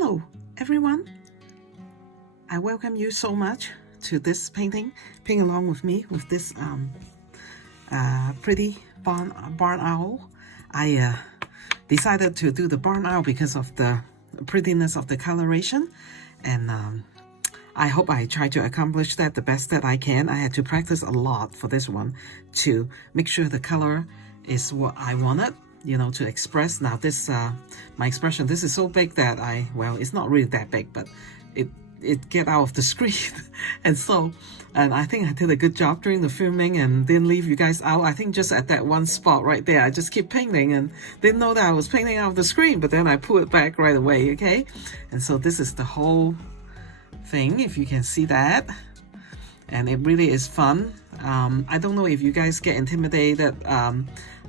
Hello everyone, I welcome you so much to this painting along with me with this pretty barn owl. I decided to do the barn owl because of the prettiness of the coloration, and I hope I try to accomplish that the best that I can. I had to practice a lot for this one to make sure the color is what I wanted, you know, to express. Now this my expression, this is so big that well, it's not really that big, but it get out of the screen and I think I did a good job during the filming and didn't leave you guys out. I think just at that one spot right there, I just keep painting and didn't know that I was painting out of the screen, but then I pull it back right away. Okay, and so this is the whole thing, if you can see that, and it really is fun. I don't know if you guys get intimidated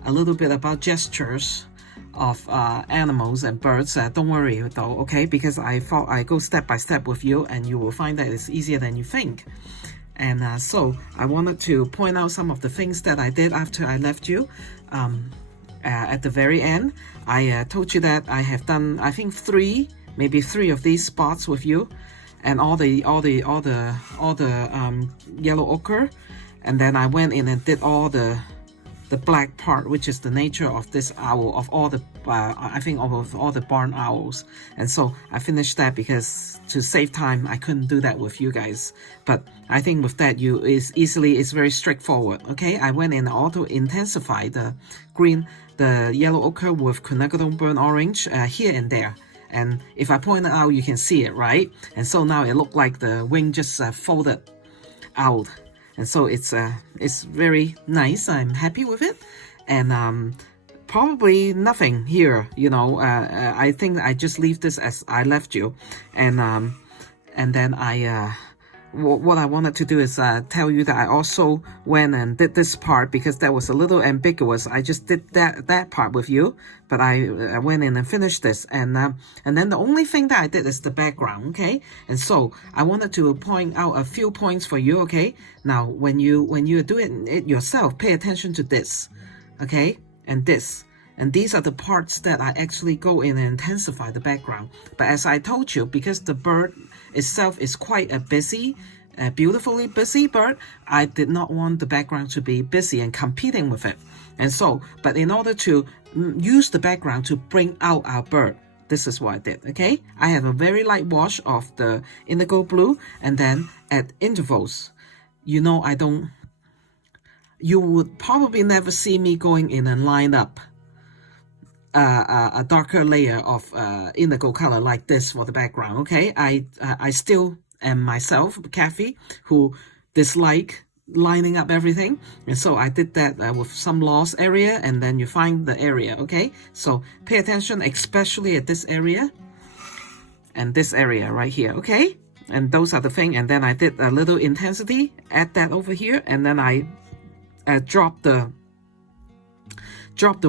a little bit about gestures of animals and birds. Don't worry though, okay, because I thought I go step by step with you and you will find that it's easier than you think. And so I wanted to point out some of the things that I did after I left you. At the very end, I told you that I have done, I think maybe three of these spots with you, and all the yellow ochre, and then I went in and did all the black part, which is the nature of this owl, of all the I think of all the barn owls. And so I finished that because to save time I couldn't do that with you guys, but I think with that it's very straightforward. Okay, I went in auto intensify the yellow ochre with quinacridone burnt orange here and there, and if I point it out you can see it, right? And so now it looked like the wing just folded out. And so it's very nice. I'm happy with it, and probably nothing here, you know. I think I just leave this as I left you, and then what I wanted to do is tell you that I also went and did this part because that was a little ambiguous. I just did that part with you, but I went in and finished this, and then the only thing that I did is the background. Okay, and so I wanted to point out a few points for you. Okay, now when you do it yourself, pay attention to this, okay, and this. And these are the parts that I actually go in and intensify the background. But as I told you, because the bird itself is quite a busy, beautifully busy bird, I did not want the background to be busy and competing with it. And so, but in order to use the background to bring out our bird, this is what I did. Okay, I have a very light wash of the indigo blue, and then at intervals, you know, you would probably never see me going in and line up a darker layer of indigo color like this for the background. Okay, I still am myself, Kathy, who dislike lining up everything, and so I did that with some lost area, and then you find the area. Okay, so pay attention, especially at this area and this area right here. Okay, and those are the thing. And then I did a little intensity, add that over here, and then I drop the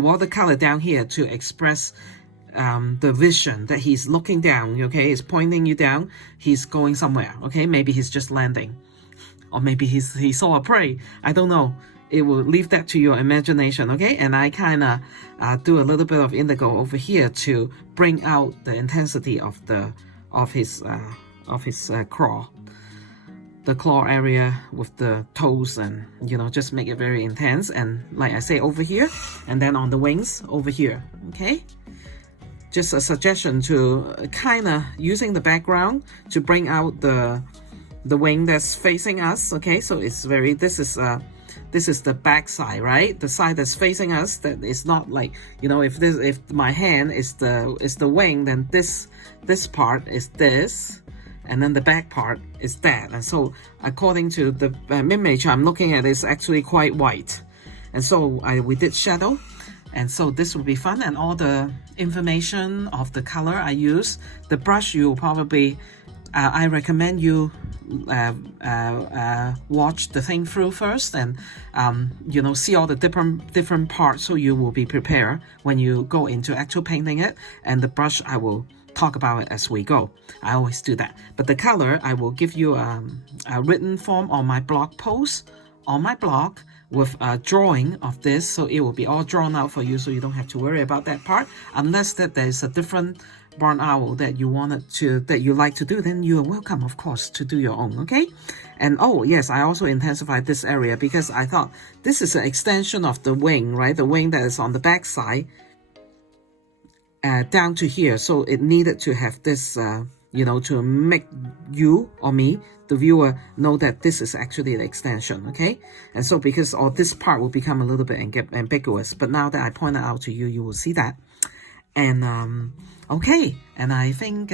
watercolor down here to express the vision that he's looking down. Okay, he's pointing you down, he's going somewhere. Okay, maybe he's just landing, or maybe he saw a prey. I don't know, it will leave that to your imagination. Okay, and I kind of do a little bit of indigo over here to bring out the intensity of his claw, the claw area with the toes, and you know, just make it very intense. And like I say, over here, and then on the wings over here. Okay, just a suggestion to kind of using the background to bring out the wing that's facing us. Okay, so it's very, this is the back side, right? The side that's facing us, that is not like, you know, if my hand is the wing, then this part is this, and then the back part is that. And so according to the image I'm looking at, is actually quite white, and so we did shadow, and so this will be fun. And all the information of the color I use, the brush, you probably I recommend you watch the thing through first, and you know, see all the different parts, so you will be prepared when you go into actual painting it. And the brush, I will talk about it as we go. I always do that. But the color, I will give you a written form on my blog post on my blog with a drawing of this, so it will be all drawn out for you, so you don't have to worry about that part, unless that there's a different barn owl that you like to do, then you're welcome, of course, to do your own, okay? And oh yes, I also intensified this area because I thought this is an extension of the wing, right? The wing that is on the back side down to here. So it needed to have this, you know, to make you or me, the viewer, know that this is actually the extension, okay? And so because this part will become a little bit ambiguous, but now that I pointed out to you, you will see that. And okay, and I think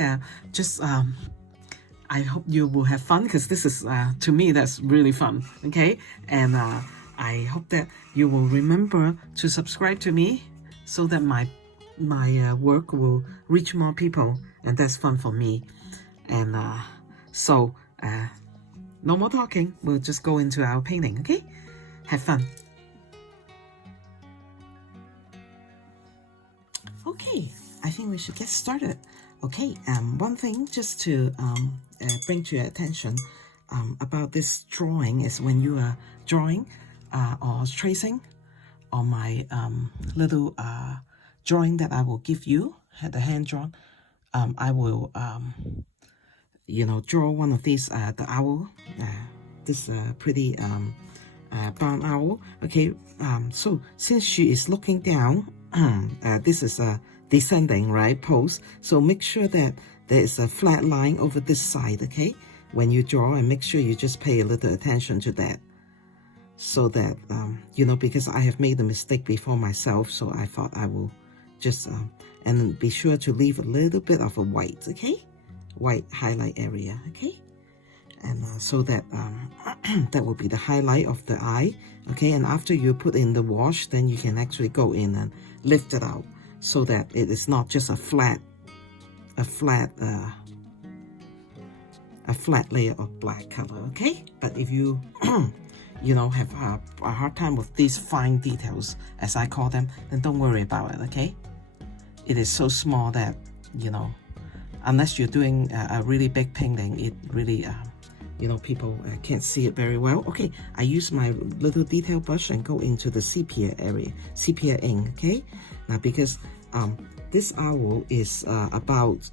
I hope you will have fun, because this is to me that's really fun, okay? And I hope that you will remember to subscribe to me so that my work will reach more people, and that's fun for me. And so no more talking, we'll just go into our painting, okay? Have fun. Okay, I think we should get started. Okay, one thing just to bring to your attention about this drawing is when you are drawing or tracing on my little drawing that I will give you, the hand drawn, I will you know, draw one of these, the owl, this pretty barn owl. Okay, so since she is looking down, this is a descending, right, pose, so make sure that there is a flat line over this side, okay, when you draw, and make sure you just pay a little attention to that, so that you know, because I have made a mistake before myself, so I thought I will just and be sure to leave a little bit of a white, okay, white highlight area, okay, and so that that will be the highlight of the eye, okay. And after you put in the wash, then you can actually go in and lift it out so that it is not just a flat layer of black color, okay. But if you you know, have a hard time with these fine details, as I call them, then don't worry about it, okay. It is so small that, you know, unless you're doing a really big painting, it really you know, people can't see it very well. Okay, I use my little detail brush and go into the sepia area, sepia ink, okay. Now because this owl is about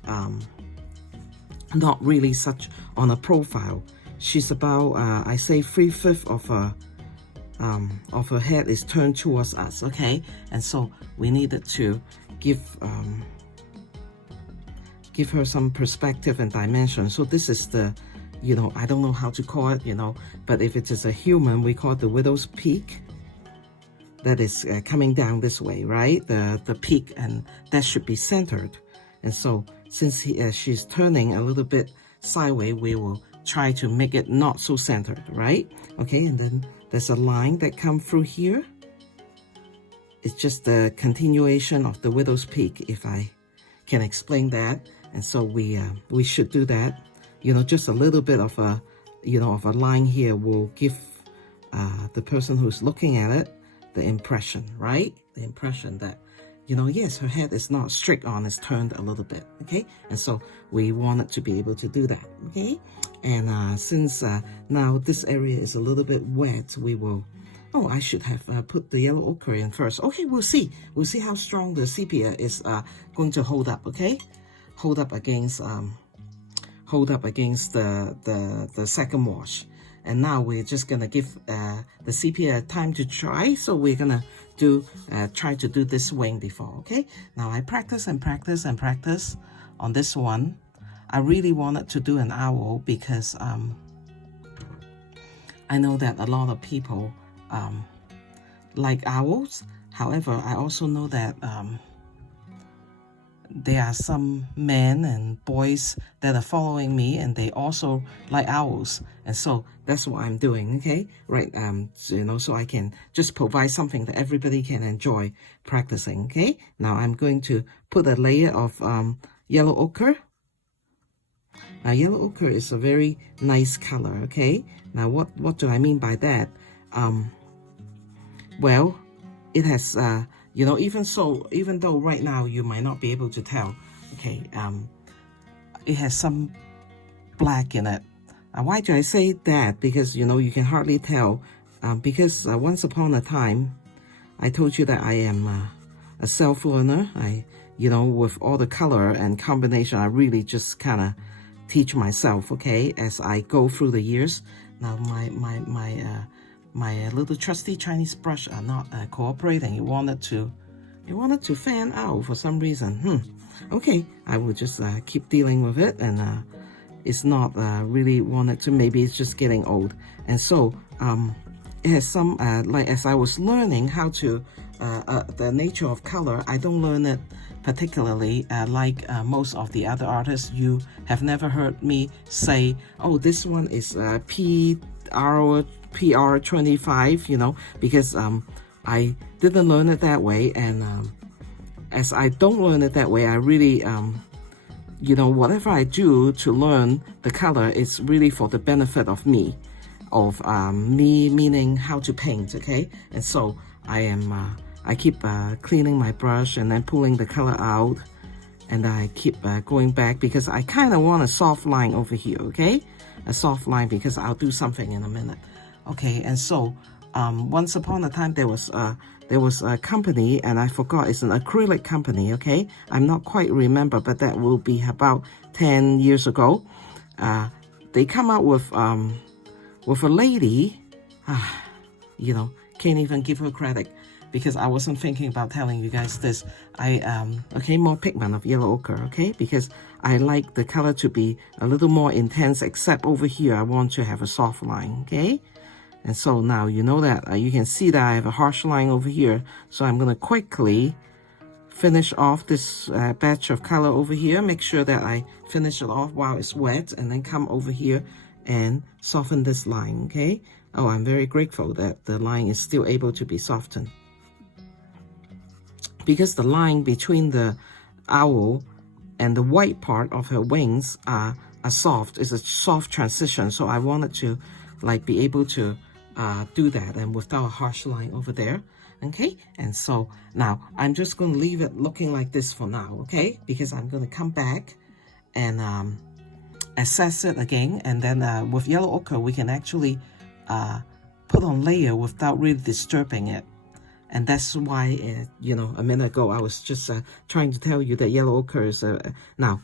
not really such on a profile. She's about I say 3/5 of her head is turned towards us, okay. And so we needed to give her some perspective and dimension. So this is the, you know, I don't know how to call it, you know, but if it is a human, we call it the widow's peak. That is coming down this way, right? The peak, and that should be centered. And so since she's turning a little bit sideways, we will try to make it not so centered, right? Okay, and then there's a line that comes through here. It's just the continuation of the widow's peak, if I can explain that. And so we should do that. You know, just a little bit of a, you know, of a line here will give the person who's looking at it the impression, right? The impression that, you know, yes, her head is not straight on, it's turned a little bit, okay? And so we wanted to be able to do that, okay? And since now this area is a little bit wet, we will, oh, I should have put the yellow ochre in first. Okay, we'll see how strong the sepia is going to hold up, okay? Hold up against the second wash. And now we're just gonna give the sepia time to dry, so we're gonna do try to do this wing before, okay? Now I practice and practice and practice on this one. I really wanted to do an owl because I know that a lot of people like owls. However, I also know that there are some men and boys that are following me, and they also like owls, and so that's what I'm doing, okay, right? So, you know, so I can just provide something that everybody can enjoy practicing, okay. Now I'm going to put a layer of yellow ochre. Now yellow ochre is a very nice color, okay. Now what do I mean by that? Well, it has you know, even though right now you might not be able to tell, okay, it has some black in it. Why do I say that? Because, you know, you can hardly tell, because once upon a time, I told you that I am a self-learner. I you know, with all the color and combination, I really just kind of teach myself, okay, as I go through the years. Now my little trusty Chinese brush are not cooperating. It wanted to fan out for some reason. Okay, I will just keep dealing with it, and it's not really wanted to. Maybe it's just getting old. And so it has some like, as I was learning how to the nature of color, I don't learn it particularly like most of the other artists. You have never heard me say, oh, this one is PR25, you know, because I didn't learn it that way. And as I don't learn it that way, I really you know, whatever I do to learn the color is really for the benefit of me, me meaning how to paint, okay? And so I keep cleaning my brush and then pulling the color out, and I keep going back because I kind of want a soft line over here, okay? A soft line, because I'll do something in a minute. Okay, and so once upon a time there was a company, and I forgot, it's an acrylic company, okay? I'm not quite remember, but that will be about 10 years ago. They come out with a lady, you know, can't even give her credit, because I wasn't thinking about telling you guys this. Okay, more pigment of yellow ochre, okay? Because I like the color to be a little more intense, except over here I want to have a soft line, okay? And so now you know that, you can see that I have a harsh line over here. So I'm gonna quickly finish off this batch of color over here. Make sure that I finish it off while it's wet, and then come over here and soften this line, okay? Oh, I'm very grateful that the line is still able to be softened, because the line between the owl and the white part of her wings are soft. It's a soft transition, so I wanted to like be able to do that, and without a harsh line over there, okay? And so now I'm just going to leave it looking like this for now, okay? Because I'm going to come back and assess it again, and then with yellow ochre we can actually put on layer without really disturbing it. And that's why, you know, a minute ago I was just trying to tell you that yellow ochre is... now,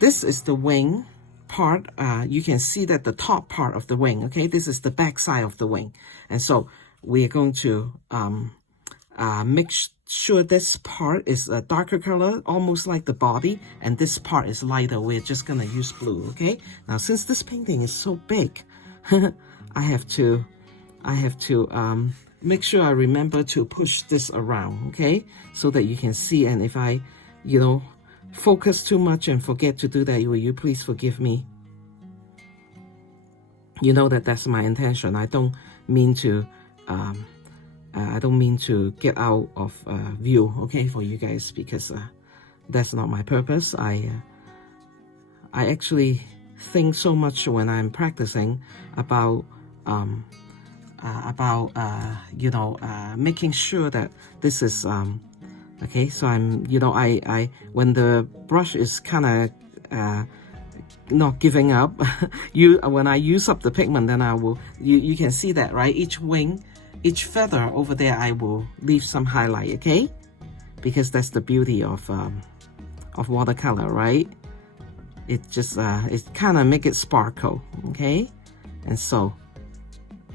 this is the wing part. You can see that the top part of the wing, okay? This is the back side of the wing. And so we are going to make sure this part is a darker color, almost like the body, and this part is lighter. We're just going to use blue, okay? Now, since this painting is so big, I have to make sure I remember to push this around, okay? So that you can see, and if I, you know, focus too much and forget to do that, will you please forgive me? You know that that's my intention. I don't mean to, get out of view, okay, for you guys, because that's not my purpose. I actually think so much when I'm practicing about you know, making sure that this is okay. So I'm, you know, I when the brush is kind of not giving up, when I use up the pigment, then I will, you can see that, right? Each wing, each feather over there, I will leave some highlight, okay? Because that's the beauty of watercolor, right? It just it kind of make it sparkle, okay? And so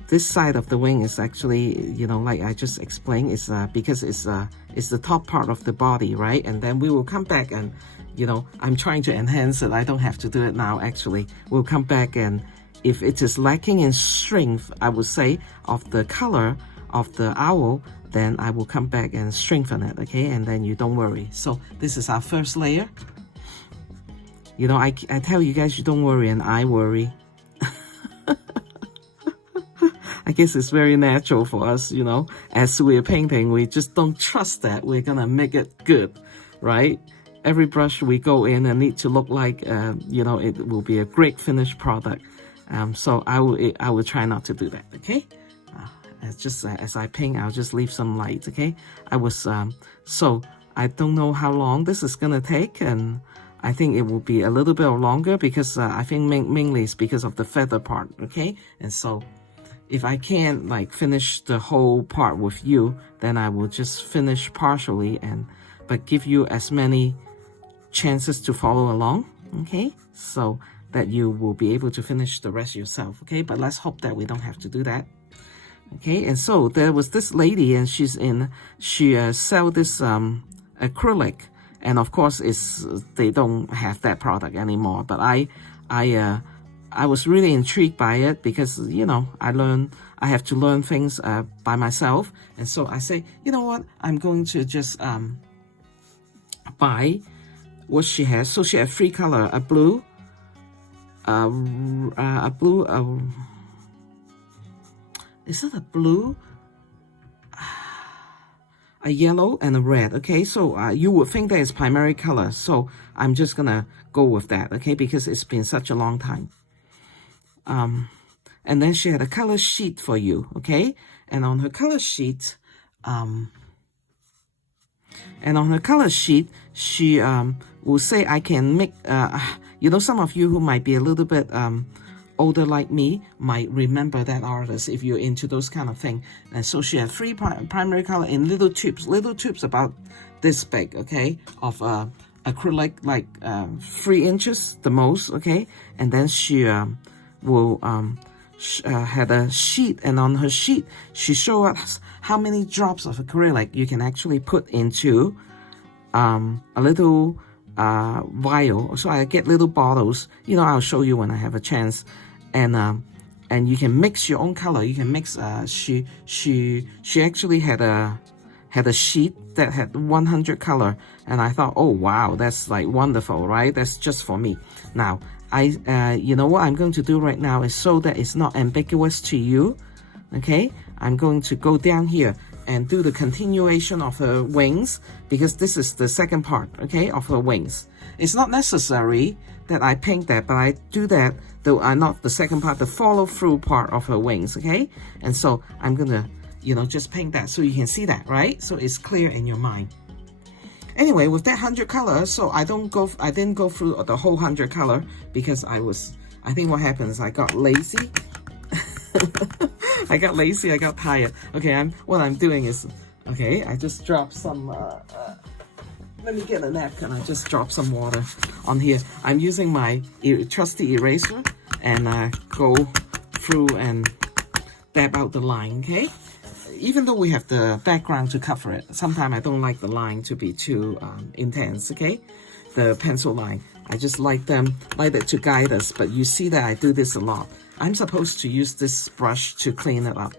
this side of the wing is actually, you know, like I just explained, is because it's the top part of the body, right? And then we will come back and, you know, I'm trying to enhance it. I don't have to do it now, actually. We'll come back, and if it is lacking in strength, I would say, of the color of the owl, then I will come back and strengthen it, okay? And then you don't worry. So this is our first layer. You know, I tell you guys, you don't worry, and I worry. I guess it's very natural for us, you know, as we're painting, we just don't trust that we're gonna make it good, right? Every brush we go in and need to look like, you know, it will be a great finished product. So I will try not to do that, okay? As I paint, I'll just leave some light, okay? So I don't know how long this is gonna take, and I think it will be a little bit longer, because I think mainly it's because of the feather part, okay? And so if I can't like finish the whole part with you, then I will just finish partially and but give you as many chances to follow along, okay, so that you will be able to finish the rest yourself, okay. But let's hope that we don't have to do that, okay. And so there was this lady, and she sell this acrylic, and of course they don't have that product anymore, but I was really intrigued by it, because you know, I have to learn things by myself. And so I say, you know what, I'm going to just buy what she has. So she has 3 color, a blue, is it a blue, a yellow, and a red, okay. So you would think that is primary color, so I'm just gonna go with that, okay, because it's been such a long time. And then she had a color sheet for you, okay? And on her color sheet, she will say, I can make, you know, some of you who might be a little bit older like me might remember that artist if you're into those kind of thing. And so she had 3 primary color in little tubes about this big, okay, of acrylic, like 3 inches the most, okay? And then she will had a sheet, and on her sheet she showed us how many drops of acrylic you can actually put into a little vial. So I get little bottles, you know, I'll show you when I have a chance. And you can mix your own color. You can mix she actually had a sheet that had 100 color, and I thought, oh wow, that's like wonderful, right? That's just for me. Now you know what I'm going to do right now is, so that it's not ambiguous to you, okay, I'm going to go down here and do the continuation of her wings, because this is the second part, okay, of her wings. It's not necessary that I paint that, but I do that, though not the second part, the follow through part of her wings, okay. And so I'm gonna, you know, just paint that so you can see that, right? So it's clear in your mind. Anyway, with that 100 colors, so I didn't go through the whole 100 color, because I think what happened is I got lazy. I got tired. Okay, what I'm doing is, okay, I just dropped some, let me get a napkin. I just dropped some water on here. I'm using my trusty eraser, and go through and dab out the line, okay? Even though we have the background to cover it, sometimes I don't like the line to be too intense, okay? The pencil line. I just like it to guide us, but you see that I do this a lot. I'm supposed to use this brush to clean it up.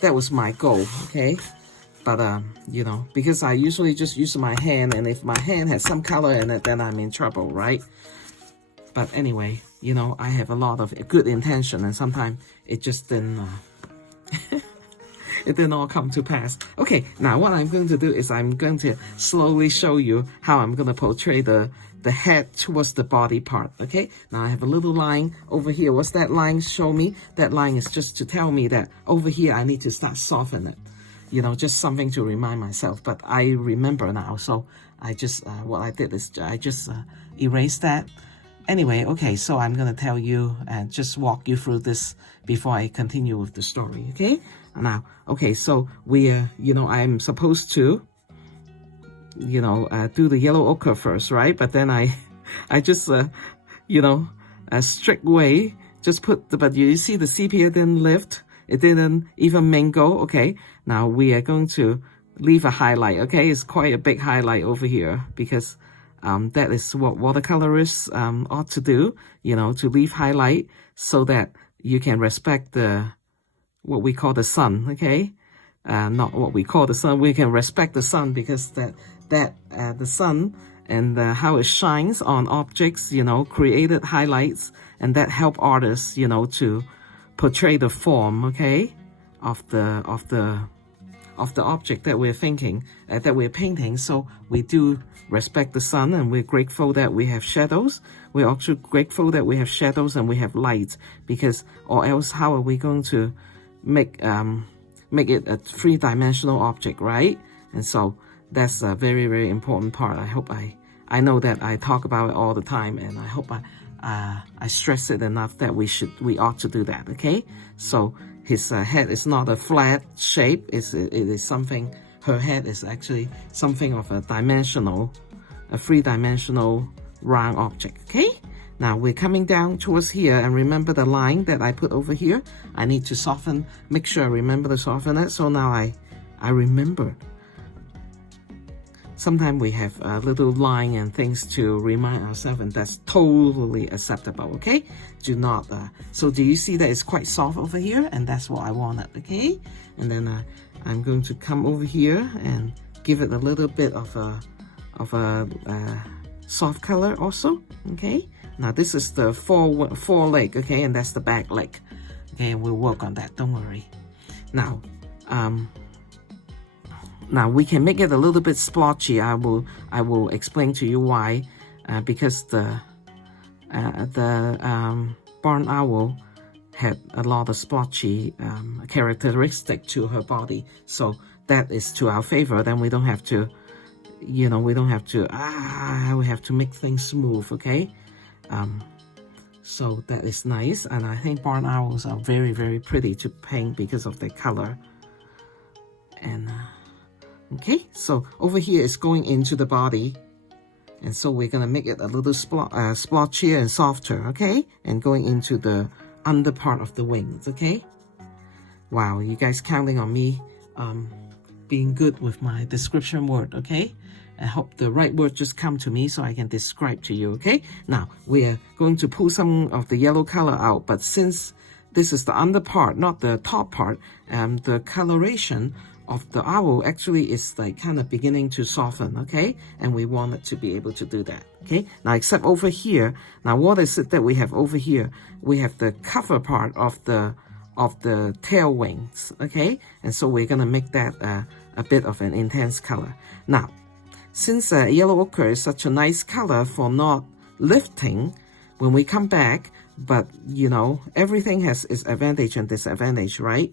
That was my goal, okay? But, you know, because I usually just use my hand, and if my hand has some color in it, then I'm in trouble, right? But anyway, you know, I have a lot of good intention, and sometimes it just didn't... it didn't all come to pass. Okay, now what I'm going to do is I'm going to slowly show you how I'm going to portray the head towards the body part, okay? Now I have a little line over here. What's that line show me? That line is just to tell me that over here I need to start softening it. You know, just something to remind myself, but I remember now. So I just, what I did is I just erased that. Anyway, okay, so I'm going to tell you and just walk you through this before I continue with the story, okay? Now, okay, so we, you know, I'm supposed to, you know, do the yellow ochre first, right? But then I just, you know, a strict way, just put but you see the sepia didn't lift. It didn't even mingle, okay? Now we are going to leave a highlight, okay? It's quite a big highlight over here, because that is what watercolorists ought to do, you know, to leave highlight so that you can respect what we call the sun, okay? Not what we call the sun. We can respect the sun, because the sun and how it shines on objects, you know, created highlights, and that help artists, you know, to portray the form, okay, of the object that we're thinking, that we're painting. So we do respect the sun, and we're grateful that we have shadows. We're also grateful that we have shadows and we have light, because or else how are we going to make it a 3-dimensional object, right? And so that's a very, very important part. I hope I know that I talk about it all the time, and I hope I stress it enough that we ought to do that, okay? So his head is not a flat shape. It is something her head is actually something of a three-dimensional round object, okay? Now we're coming down towards here, and remember the line that I put over here? I need to soften, make sure I remember to soften it. So now I remember. Sometimes we have a little line and things to remind ourselves, and that's totally acceptable, okay? Do not, so do you see that it's quite soft over here? And that's what I wanted, okay? And then I'm going to come over here and give it a little bit of a soft color also, okay? Now this is the fore leg, okay? And that's the back leg, okay? We'll work on that, don't worry. Now, now we can make it a little bit splotchy. I will explain to you why. Because the barn owl had a lot of splotchy characteristic to her body, so that is to our favor. Then we don't have to, you know, we have to make things smooth, okay? So that is nice, and I think barn owls are very, very pretty to paint because of their color. And okay, so over here is going into the body, and so we're gonna make it a little splotchier and softer, okay? And going into the under part of the wings, okay? Wow, you guys counting on me being good with my description word, okay? I hope the right word just come to me so I can describe to you, okay? Now, we are going to pull some of the yellow color out, but since this is the under part, not the top part, the coloration of the owl actually is like kind of beginning to soften, okay? And we want it to be able to do that, okay? Now, except over here, now what is it that we have over here? We have the cover part of the tail wings, okay? And so we're gonna make that a bit of an intense color. Now, since yellow ochre is such a nice color for not lifting, when we come back, but you know, everything has its advantage and disadvantage, right?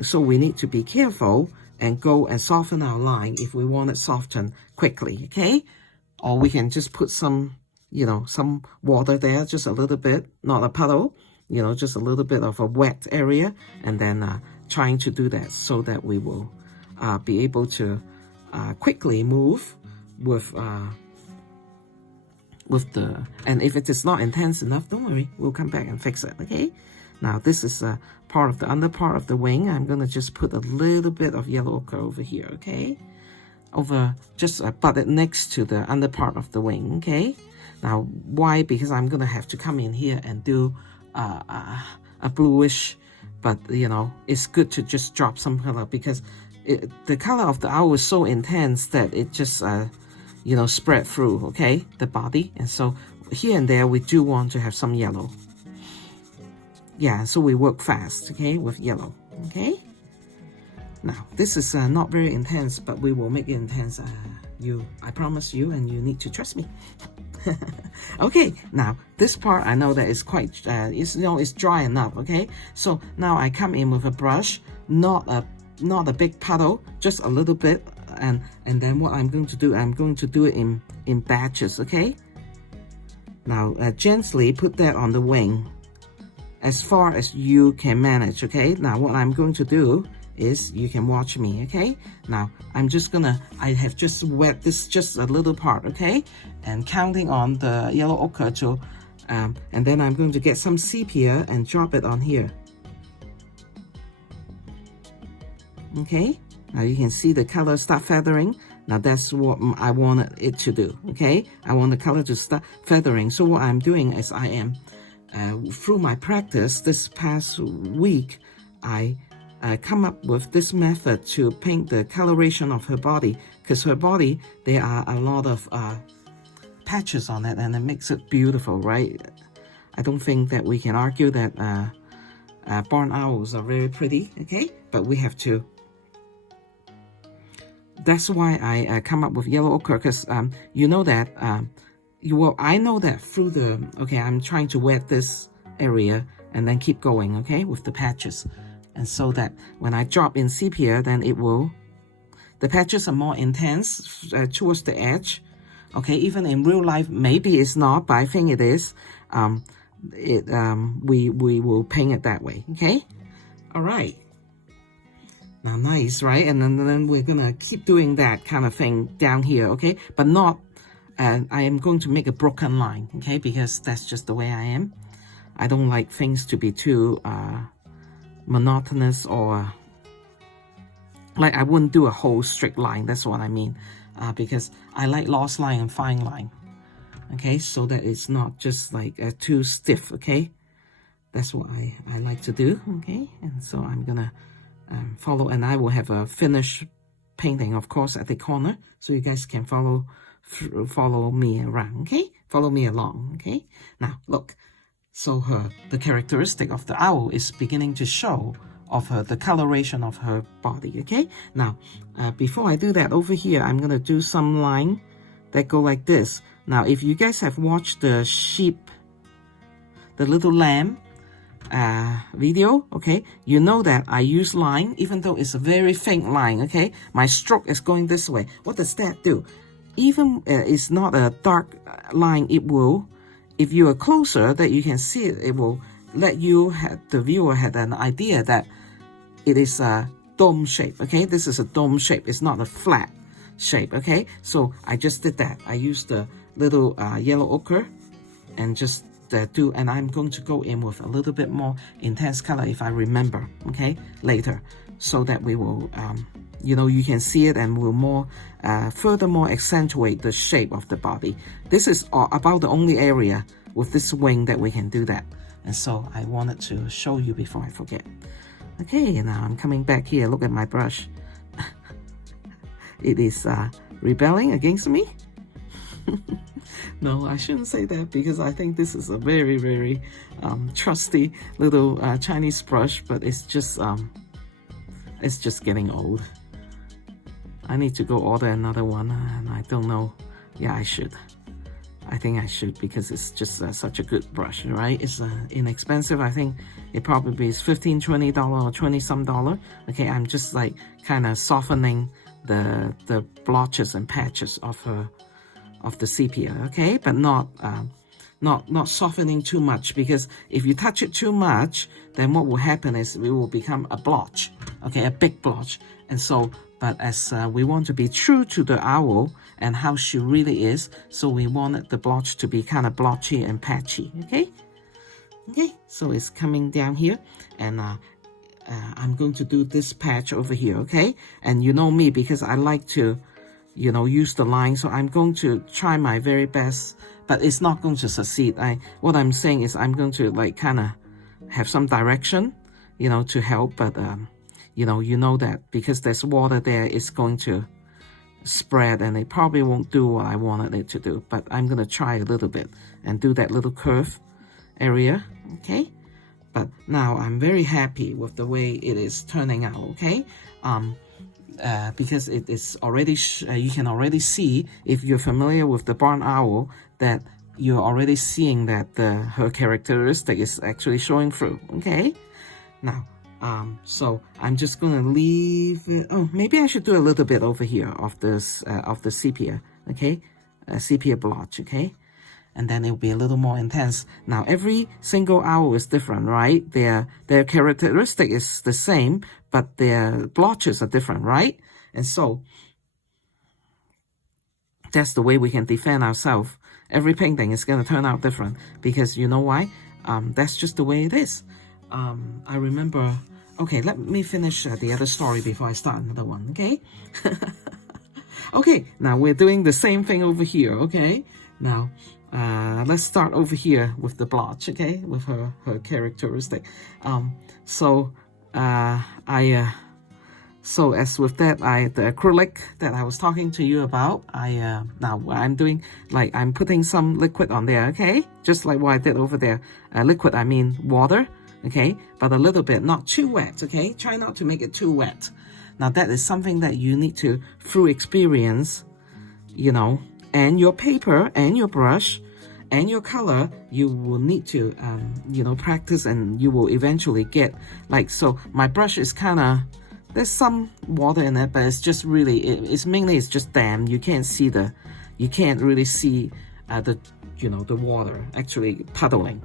So we need to be careful and go and soften our line if we want it softened quickly, okay? Or we can just put some, you know, some water there, just a little bit, not a puddle, you know, just a little bit of a wet area, and then trying to do that so that we will be able to quickly move with the, and if it is not intense enough, don't worry, we'll come back and fix it, okay? Now this is part of the under part of the wing. I'm gonna just put a little bit of yellow ochre over here, okay? Over, just butt it next to the under part of the wing, okay? Now why? Because I'm gonna have to come in here and do a bluish, but you know, it's good to just drop some color because the color of the owl is so intense that it just you know, spread through, okay, the body. And so here and there we do want to have some yellow. Yeah, so we work fast, okay, with yellow, okay? Now, this is not very intense, but we will make it intense. I promise you, and you need to trust me. Okay, now, this part I know that is quite, it's, you know, it's dry enough, okay? So now I come in with a brush, not a big puddle, just a little bit, and then what I'm going to do, I'm going to do it in batches, okay? Now, gently put that on the wing as far as you can manage, okay? Now what I'm going to do is, you can watch me, okay? Now I'm just gonna, I have just wet this just a little part, okay? And counting on the yellow ochre to, and then I'm going to get some sepia and drop it on here. Okay, now you can see the color start feathering. Now that's what I wanted it to do, okay? I want the color to start feathering. So what I'm doing is I am, through my practice this past week, I come up with this method to paint the coloration of her body, because her body, there are a lot of patches on it, and it makes it beautiful, right? I don't think that we can argue that barn owls are very pretty, okay? But we have to, that's why I come up with yellow ochre, because you know that I know that through the, okay, I'm trying to wet this area and then keep going, okay, with the patches. And so that when I drop in sepia, then it will, the patches are more intense towards the edge, okay? Even in real life, maybe it's not, but I think it is. We will paint it that way, okay? All right. Now, nice, right? And then we're gonna keep doing that kind of thing down here, okay? But not, I am going to make a broken line, okay? Because that's just the way I am. I don't like things to be too monotonous, or like I wouldn't do a whole straight line, that's what I mean. Because I like lost line and fine line, okay? So that it's not just like too stiff, okay? That's what I like to do, okay? And so I'm gonna follow, and I will have a finished painting, of course, at the corner, so you guys can follow me around, okay? Follow me along, okay? Now, look. So the characteristic of the owl is beginning to show of the coloration of her body, okay? Now, before I do that, over here, I'm going to do some line that go like this. Now, if you guys have watched the sheep, the little lamb video, okay, you know that I use line, even though it's a very faint line, okay? My stroke is going this way. What does that do? Even it's not a dark line, it will, if you are closer that you can see it, it will let you, the viewer, had an idea that it is a dome shape, okay? This is a dome shape, it's not a flat shape, okay? So I just did that. I used the little yellow ochre and just and I'm going to go in with a little bit more intense color if I remember, okay, later, so that we will, you know, you can see it and will more, furthermore accentuate the shape of the body. This is about the only area with this wing that we can do that. And so I wanted to show you before I forget. Okay, now I'm coming back here. Look at my brush. It is rebelling against me. No, I shouldn't say that, because I think this is a very, very trusty little Chinese brush, but it's just getting old. I need to go order another one, and I don't know. Yeah, I should. I think I should, because it's just such a good brush, right? It's inexpensive. I think it probably is $15, $20 or $20-some dollar. Okay, I'm just like kind of softening the blotches and patches of the sepia, okay? But not softening too much, because if you touch it too much, then what will happen is it will become a blotch, okay, a big blotch. And so, but as we want to be true to the owl and how she really is, so we wanted the blotch to be kind of blotchy and patchy, okay? Okay, so it's coming down here, and I'm going to do this patch over here, okay? And you know me, because I like to, you know, use the line, so I'm going to try my very best, but it's not going to succeed. What I'm saying is I'm going to like kind of have some direction, you know, to help, but you know that because there's water there, it's going to spread, and it probably won't do what I wanted it to do, but I'm going to try a little bit and do that little curve area, okay? But now I'm very happy with the way it is turning out, okay? Because it is already, you can already see, if you're familiar with the barn owl, that you're already seeing that her characteristic is actually showing through, okay? Now, so I'm just gonna leave it. Oh, maybe I should do a little bit over here of this of the sepia, okay? Sepia blotch, okay? And then it'll be a little more intense. Now, every single owl is different, right? Their characteristic is the same, but their blotches are different, right? And so that's the way we can defend ourselves. Every painting is going to turn out different, because you know why? That's just the way it is. I remember, okay, let me finish the other story before I start another one, okay? Okay, now we're doing the same thing over here, okay? Now, let's start over here with the blotch, okay? With her characteristic. So as with that, the acrylic that I was talking to you about, now I'm doing, like, I'm putting some liquid on there, okay? Just like what I did over there. Liquid, I mean water, okay? But a little bit, not too wet, okay? Try not to make it too wet. Now that is something that you need to, through experience, you know, and your paper and your brush and your color, you will need to, you know, practice, and you will eventually get, like, so my brush is kind of, there's some water in it, but it's just really, it's mainly, it's just damp. You can't see you can't really see you know, the water actually puddling.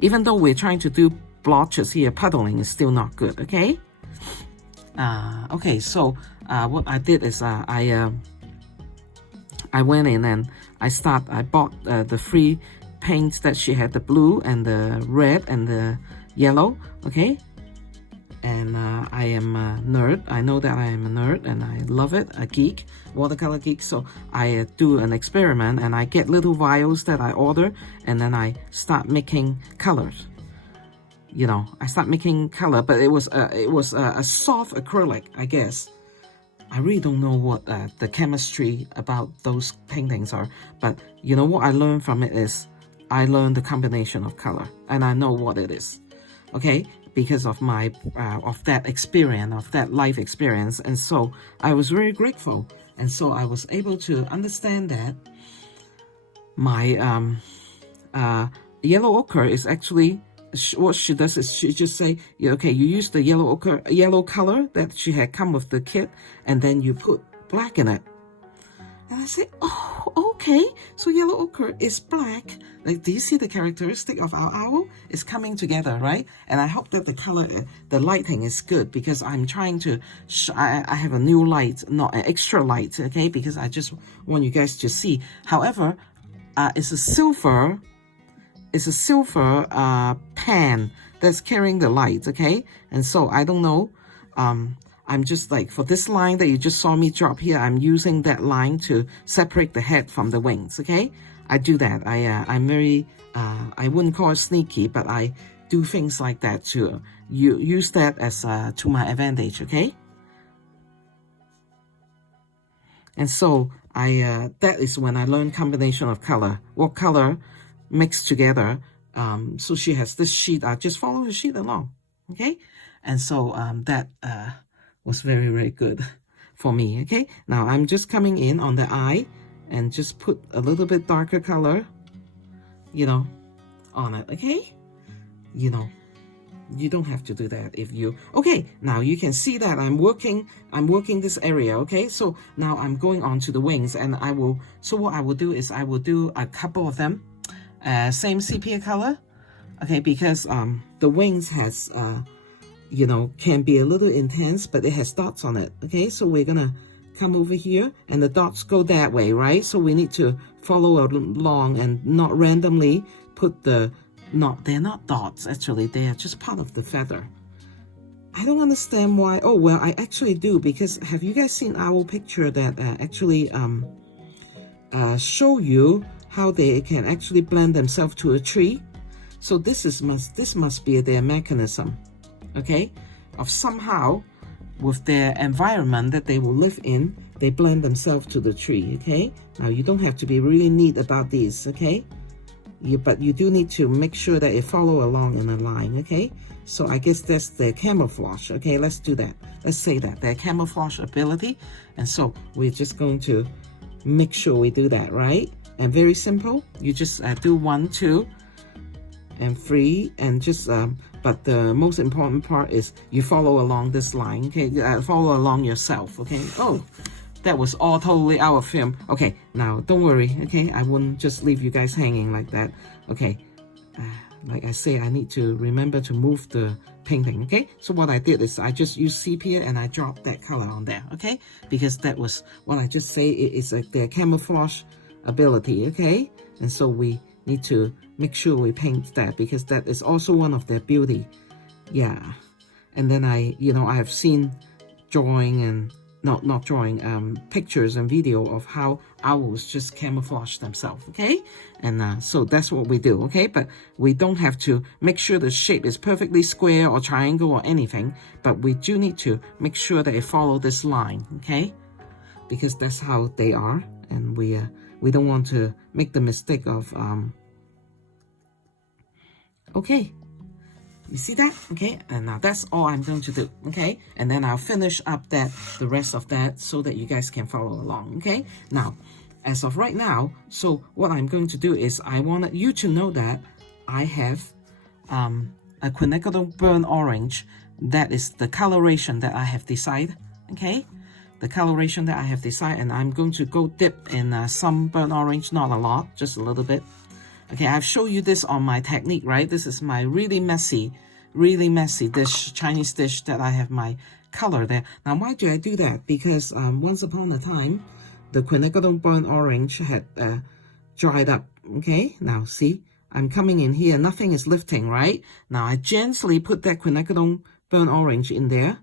Even though we're trying to do blotches here, puddling is still not good, okay? Okay, so what I did is I went in and I bought the free paints that she had, the blue and the red and the yellow. Okay, and I am a nerd. I know that I am a nerd and I love it, a geek, watercolor geek. So I do an experiment and I get little vials that I order, and then I start making colors. You know, I start making color, but it was a soft acrylic, I guess. I really don't know what the chemistry about those paintings are, but you know what I learned from it is I learned the combination of color, and I know what it is. Okay, because of my of that experience, of that life experience, and so I was very grateful, and so I was able to understand that my yellow ochre is actually, what she does is she just say, yeah, okay, you use the yellow ochre, yellow color that she had come with the kit, and then you put black in it. And I say, oh, okay, so yellow ochre is black. Like, do you see the characteristic of our owl? It's coming together, right? And I hope that the color, the lighting is good, because I'm trying to, I have a new light, not an extra light, okay? Because I just want you guys to see. However, it's a silver pan that's carrying the light, okay? And so I don't know, I'm just like, for this line that you just saw me drop here, I'm using that line to separate the head from the wings, okay? I do that. I'm very, I wouldn't call it sneaky, but I do things like that to use that as to my advantage, okay? And so that is when I learned combination of color, what color mixed together. So she has this sheet. I just follow the sheet along, okay? And so that was very, very good for me, okay? Now I'm just coming in on the eye and just put a little bit darker color, you know, on it, okay? You know, you don't have to do that if you, okay, now you can see that I'm working this area, okay? So now I'm going on to the wings, and I will, so what I will do is I will do a couple of them, same sepia color, okay? Because the wings has, you know, can be a little intense, but it has dots on it, okay? So we're gonna come over here, and the dots go that way, right? So we need to follow along and not randomly put the, they're not dots, actually, they are just part of the feather. I don't understand why. Oh, well, I actually do, because have you guys seen owl picture that actually show you how they can actually blend themselves to a tree? So this must be their mechanism, okay, of somehow with their environment that they will live in, they blend themselves to the tree, okay? Now you don't have to be really neat about these, okay? But you do need to make sure that it follow along in a line, okay? So I guess that's their camouflage, okay? Let's do that. Let's say that, their camouflage ability. And so we're just going to make sure we do that, right? And very simple, you just do 1, 2, and 3, and just but the most important part is you follow along this line, okay? Follow along yourself, okay? Oh, that was all totally out of film. Okay, now don't worry, okay? I wouldn't just leave you guys hanging like that. Okay, like I say, I need to remember to move the painting, okay? So what I did is I just used sepia and I dropped that color on there, okay? Because that was what I just say, it's like their camouflage ability, okay? And so we need to make sure we paint that, because that is also one of their beauty. Yeah. And then I have seen drawing and not drawing, pictures and video of how owls just camouflage themselves, okay? And so that's what we do, okay? But we don't have to make sure the shape is perfectly square or triangle or anything, but we do need to make sure that it follow this line, okay? Because that's how they are, and we don't want to make the mistake of okay, you see that? Okay, and now that's all I'm going to do, okay? And then I'll finish up the rest of that so that you guys can follow along, okay? Now, as of right now, so what I'm going to do is I wanted you to know that I have a quinacridone burnt orange. That is the coloration that I have decided, okay? The coloration that I have decided, and I'm going to go dip in some burnt orange, not a lot, just a little bit. Okay, I've shown you this on my technique, right? This is my really messy really messy dish, Chinese dish, that I have my color there. Now, why do I do that? Because once upon a time, the quinacridone burnt orange had dried up. Okay, now see, I'm coming in here, nothing is lifting, right? Now I gently put that quinacridone burnt orange in there,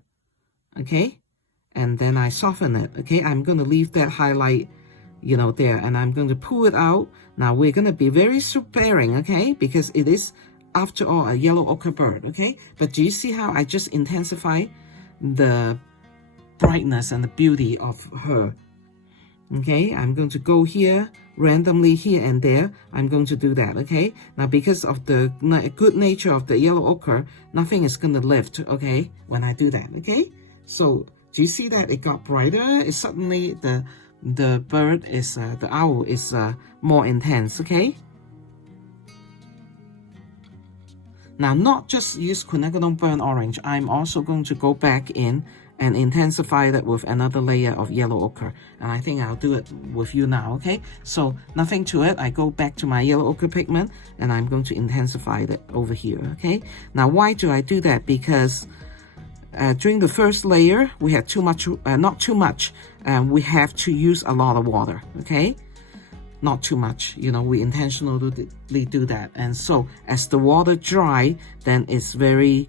okay, and then I soften it. Okay, I'm going to leave that highlight, you know, there, and I'm going to pull it out. Now we're going to be very sparing, okay, because it is, after all, a yellow ochre bird. Okay, but do you see how I just intensify the brightness and the beauty of her? Okay, I'm going to go here randomly, here and there. I'm going to do that. Okay, now because of the good nature of the yellow ochre, nothing is going to lift, okay, when I do that. Okay, so do you see that it got brighter? It's suddenly the bird is the owl is more intense. Okay, now not just use quinacridone burnt orange, I'm also going to go back in and intensify that with another layer of yellow ochre. And I think I'll do it with you now, okay? So nothing to it. I go back to my yellow ochre pigment and I'm going to intensify that over here, okay? Now, why do I do that? Because during the first layer, we had too much, not too much, we have to use a lot of water, okay? Not too much, you know, we intentionally do that. And so as the water dry, then it's very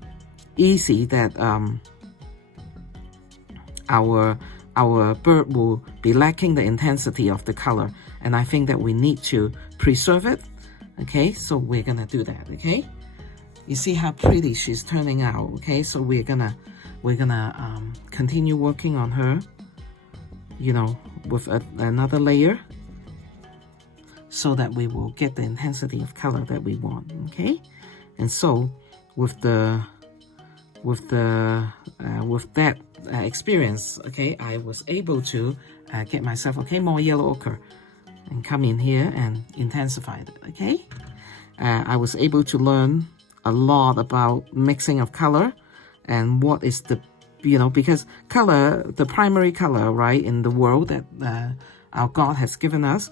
easy that our bird will be lacking the intensity of the color, and I think that we need to preserve it. Okay, so we're gonna do that. Okay, you see how pretty she's turning out. Okay, so we're gonna continue working on her, you know, with another layer, so that we will get the intensity of color that we want. Okay, and so with that experience, okay, I was able to get myself, okay, more yellow ochre and come in here and intensify it. Okay, I was able to learn a lot about mixing of color and what is the, you know, because color, the primary color, right, in the world that our God has given us,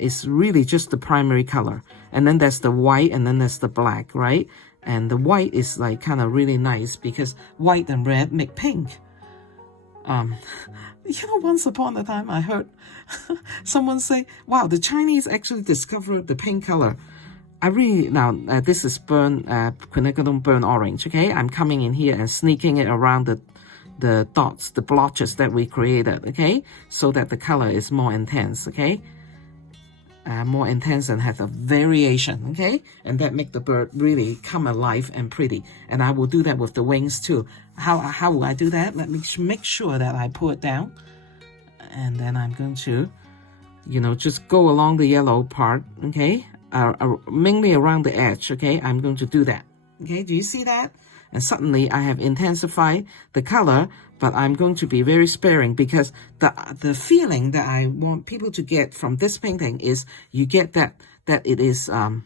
is really just the primary color, and then there's the white, and then there's the black, right? And the white is like kind of really nice because white and red make pink. You know, once upon a time I heard someone say, wow, the Chinese actually discovered the pink color. I really, now this is quinacridone burnt orange, okay? I'm coming in here and sneaking it around the dots, the blotches that we created, okay? So that the color is more intense, okay? More intense and have a variation, okay? And that make the bird really come alive and pretty. And I will do that with the wings too. How will I do that? Let me make sure that I pull it down. And then I'm going to, you know, just go along the yellow part, okay? Mainly around the edge, okay? I'm going to do that, okay? Do you see that? And suddenly I have intensified the color, but I'm going to be very sparing because the feeling that I want people to get from this painting is you get that it is a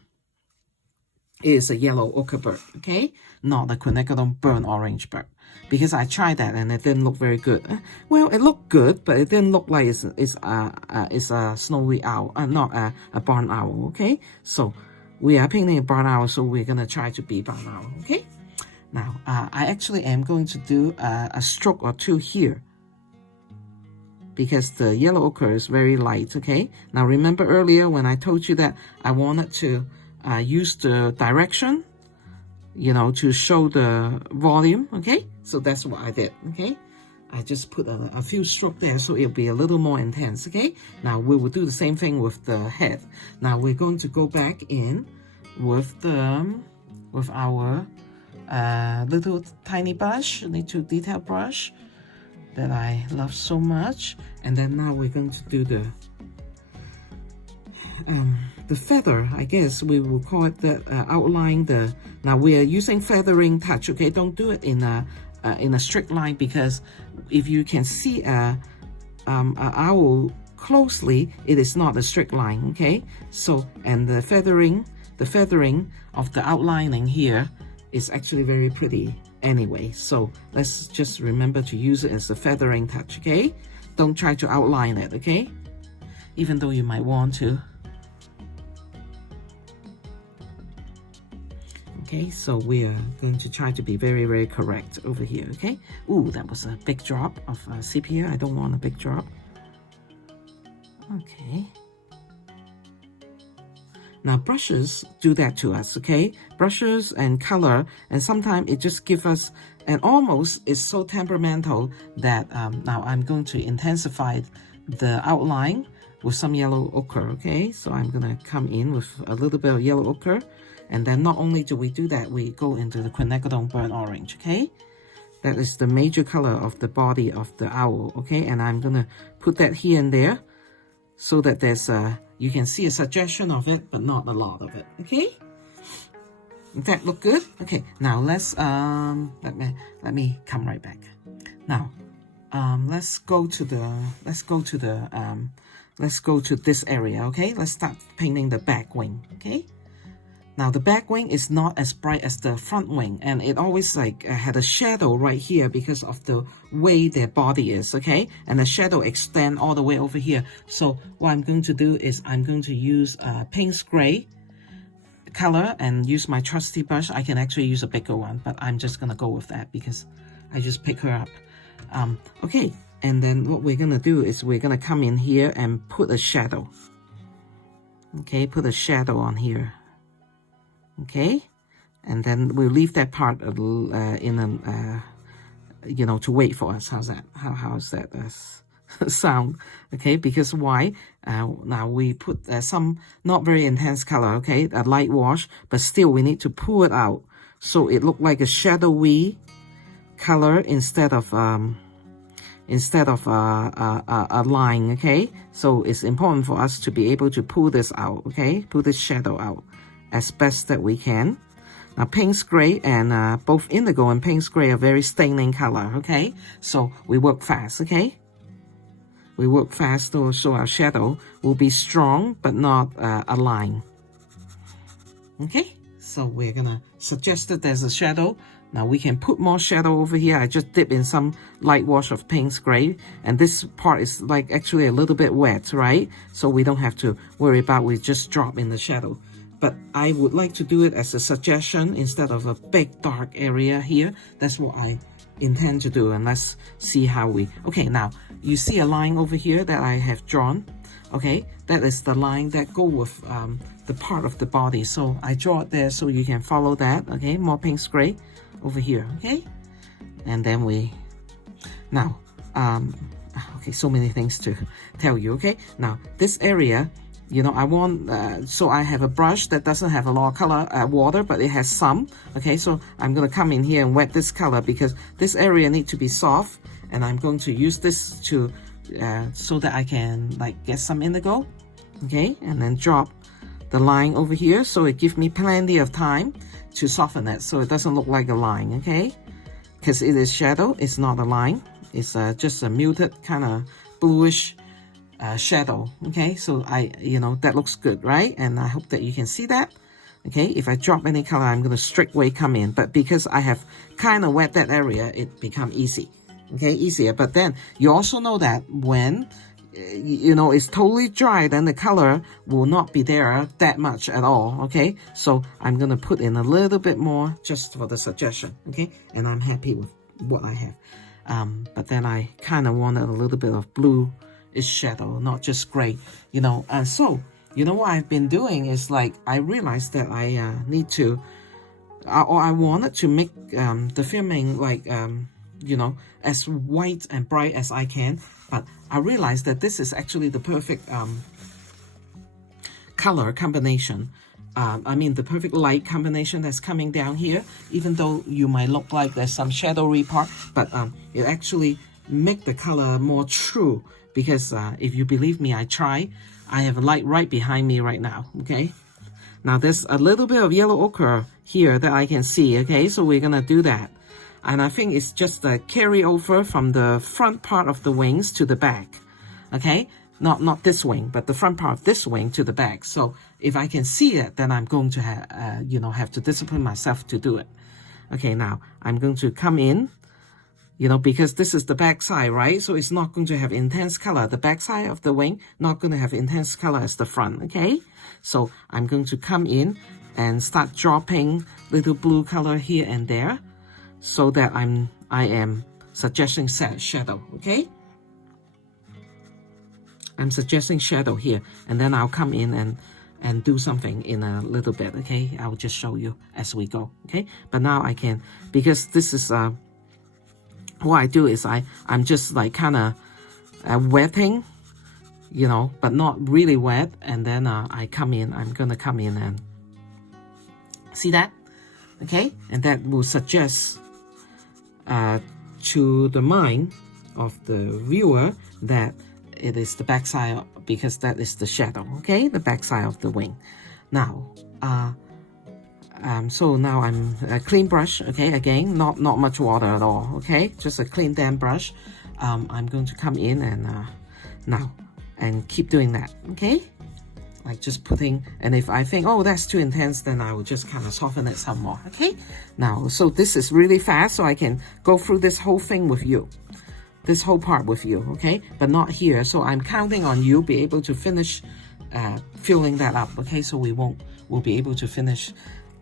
yellow ochre bird, okay? Not a quinacridone burnt orange bird. Because I tried that and it didn't look very good. Well, it looked good, but it didn't look like it's a snowy owl, not a barn owl, okay? So we are painting a barn owl, so we're gonna try to be barn owl, okay? Now, I actually am going to do a stroke or two here because the yellow ochre is very light, okay? Now, remember earlier when I told you that I wanted to use the direction, you know, to show the volume, okay? So that's what I did, okay? I just put a few strokes there so it'll be a little more intense, okay? Now, we will do the same thing with the head. Now, we're going to go back in with our little tiny brush, little detail brush that I love so much. And then now we're going to do the feather, I guess we will call it the outline. Now we are using feathering touch, okay? Don't do it in a straight line because if you can see an owl closely, it is not a straight line, okay? So, and the feathering of the outlining here is actually very pretty anyway. So let's just remember to use it as a feathering touch, okay? Don't try to outline it, okay? Even though you might want to. Okay, so we are going to try to be very, very correct over here, okay? Ooh, that was a big drop of sepia. I don't want a big drop. Okay. Now brushes do that to us, okay? Brushes and color, and sometimes it just gives us, and almost is so temperamental that now I'm going to intensify the outline with some yellow ochre, okay? So I'm gonna come in with a little bit of yellow ochre, and then not only do we do that, we go into the quinacridone burnt orange, okay? That is the major color of the body of the owl, okay? And I'm gonna put that here and there so that there's a, you can see a suggestion of it, but not a lot of it, okay? Does that look good? Okay, now let's let me come right back. Now, let's go to this area, okay? Let's start painting the back wing, okay? Now the back wing is not as bright as the front wing, and it always like had a shadow right here because of the way their body is, okay? And the shadow extend all the way over here. So what I'm going to do is I'm going to use Payne's gray color and use my trusty brush. I can actually use a bigger one, but I'm just gonna go with that because I just pick her up. Okay, and then what we're gonna do is we're gonna come in here and put a shadow. Okay, put a shadow on here. Okay, and then we'll leave that part in a you know, to wait for us. How's that? How's that sound? Okay, because why? Now we put some not very intense color, okay, a light wash, but still we need to pull it out so it look like a shadowy color instead of a line, okay? So it's important for us to be able to pull this out, okay? Pull this shadow out as best that we can. Now Payne's gray and both indigo and Payne's gray are very staining color, okay? So we work fast, okay? We work fast so our shadow will be strong but not a line. Okay, so we're gonna suggest that there's a shadow. Now we can put more shadow over here. I just dip in some light wash of Payne's gray, and this part is like actually a little bit wet, right? So we don't have to worry about, we just drop in the shadow. But I would like to do it as a suggestion instead of a big dark area here. That's what I intend to do, and let's see how we, okay, now you see a line over here that I have drawn, okay? That is the line that go with the part of the body. So I draw it there so you can follow that, okay? More Payne's gray over here, okay? And then we, now, okay, so many things to tell you, okay? Now, this area, you know, I want, so I have a brush that doesn't have a lot of color, water, but it has some, okay? So I'm gonna come in here and wet this color because this area needs to be soft, and I'm going to use this to, so that I can like get some indigo, okay? And then drop the line over here so it gives me plenty of time to soften it so it doesn't look like a line, okay? Because it is shadow, it's not a line. It's just a muted kind of bluish shadow, okay? So you know, that looks good, right? And I hope that you can see that, okay? If I drop any color, I'm gonna straightway come in, but because I have kind of wet that area, it become easy, okay? Easier. But then you also know that when you know it's totally dry, then the color will not be there that much at all, okay? So I'm gonna put in a little bit more just for the suggestion, okay? And I'm happy with what I have, but then I kind of wanted a little bit of blue is shadow, not just gray, you know. And so, you know, what I've been doing is like, I realized that I need to, or I wanted to make the filming like, you know, as white and bright as I can, but I realized that this is actually the perfect color combination. I mean, the perfect light combination that's coming down here, even though you might look like there's some shadowy part, but it actually make the color more true. Because if you believe me, I have a light right behind me right now, okay? Now there's a little bit of yellow ochre here that I can see, okay? So we're gonna do that. And I think it's just a carryover from the front part of the wings to the back, okay? Not this wing, but the front part of this wing to the back. So if I can see it, then I'm going to you know, have to discipline myself to do it. Okay, now I'm going to come in, you know, because this is the back side, right? So it's not going to have intense color. The back side of the wing, not going to have intense color as the front, okay? So I'm going to come in and start dropping little blue color here and there, so that I am suggesting shadow, okay? I'm suggesting shadow here, and then I'll come in and do something in a little bit, okay? I'll just show you as we go, okay? But now I can, because this is what I do is I'm just like kind of wetting, you know, but not really wet, and then I'm gonna come in and see that, okay? And that will suggest to the mind of the viewer that it is the backside, because that is the shadow, okay? The backside of the wing. Now, so now I'm a clean brush, okay? Again, not much water at all, okay? Just a clean damp brush. I'm going to come in and now and keep doing that, okay? Like just putting, and if I think, oh, that's too intense, then I will just kind of soften it some more, okay? Now, so this is really fast, so I can go through this whole thing with you. This whole part with you, okay? But not here, so I'm counting on you be able to finish filling that up, okay? So we'll be able to finish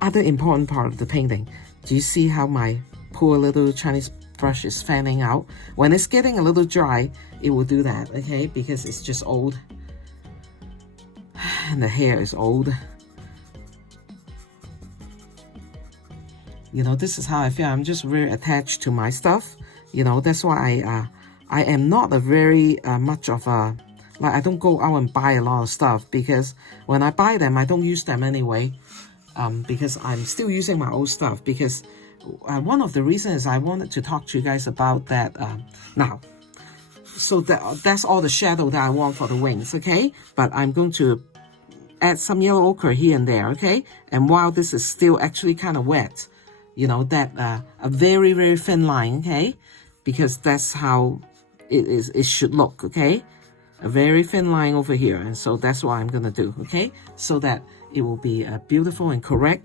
other important part of the painting. Do you see how my poor little Chinese brush is fanning out? When it's getting a little dry, it will do that, okay? Because it's just old. And the hair is old. You know, this is how I feel. I'm just very attached to my stuff. You know, that's why I am not a very much of a, like, I don't go out and buy a lot of stuff, because when I buy them, I don't use them anyway, because I'm still using my old stuff. Because one of the reasons is I wanted to talk to you guys about that now. So that's all the shadow that I want for the wings, okay? But I'm going to add some yellow ochre here and there, okay? And while this is still actually kind of wet, you know, that a very, very thin line, okay? Because that's how it should look, okay? A very thin line over here, and so that's what I'm gonna do, okay? So that it will be a beautiful and correct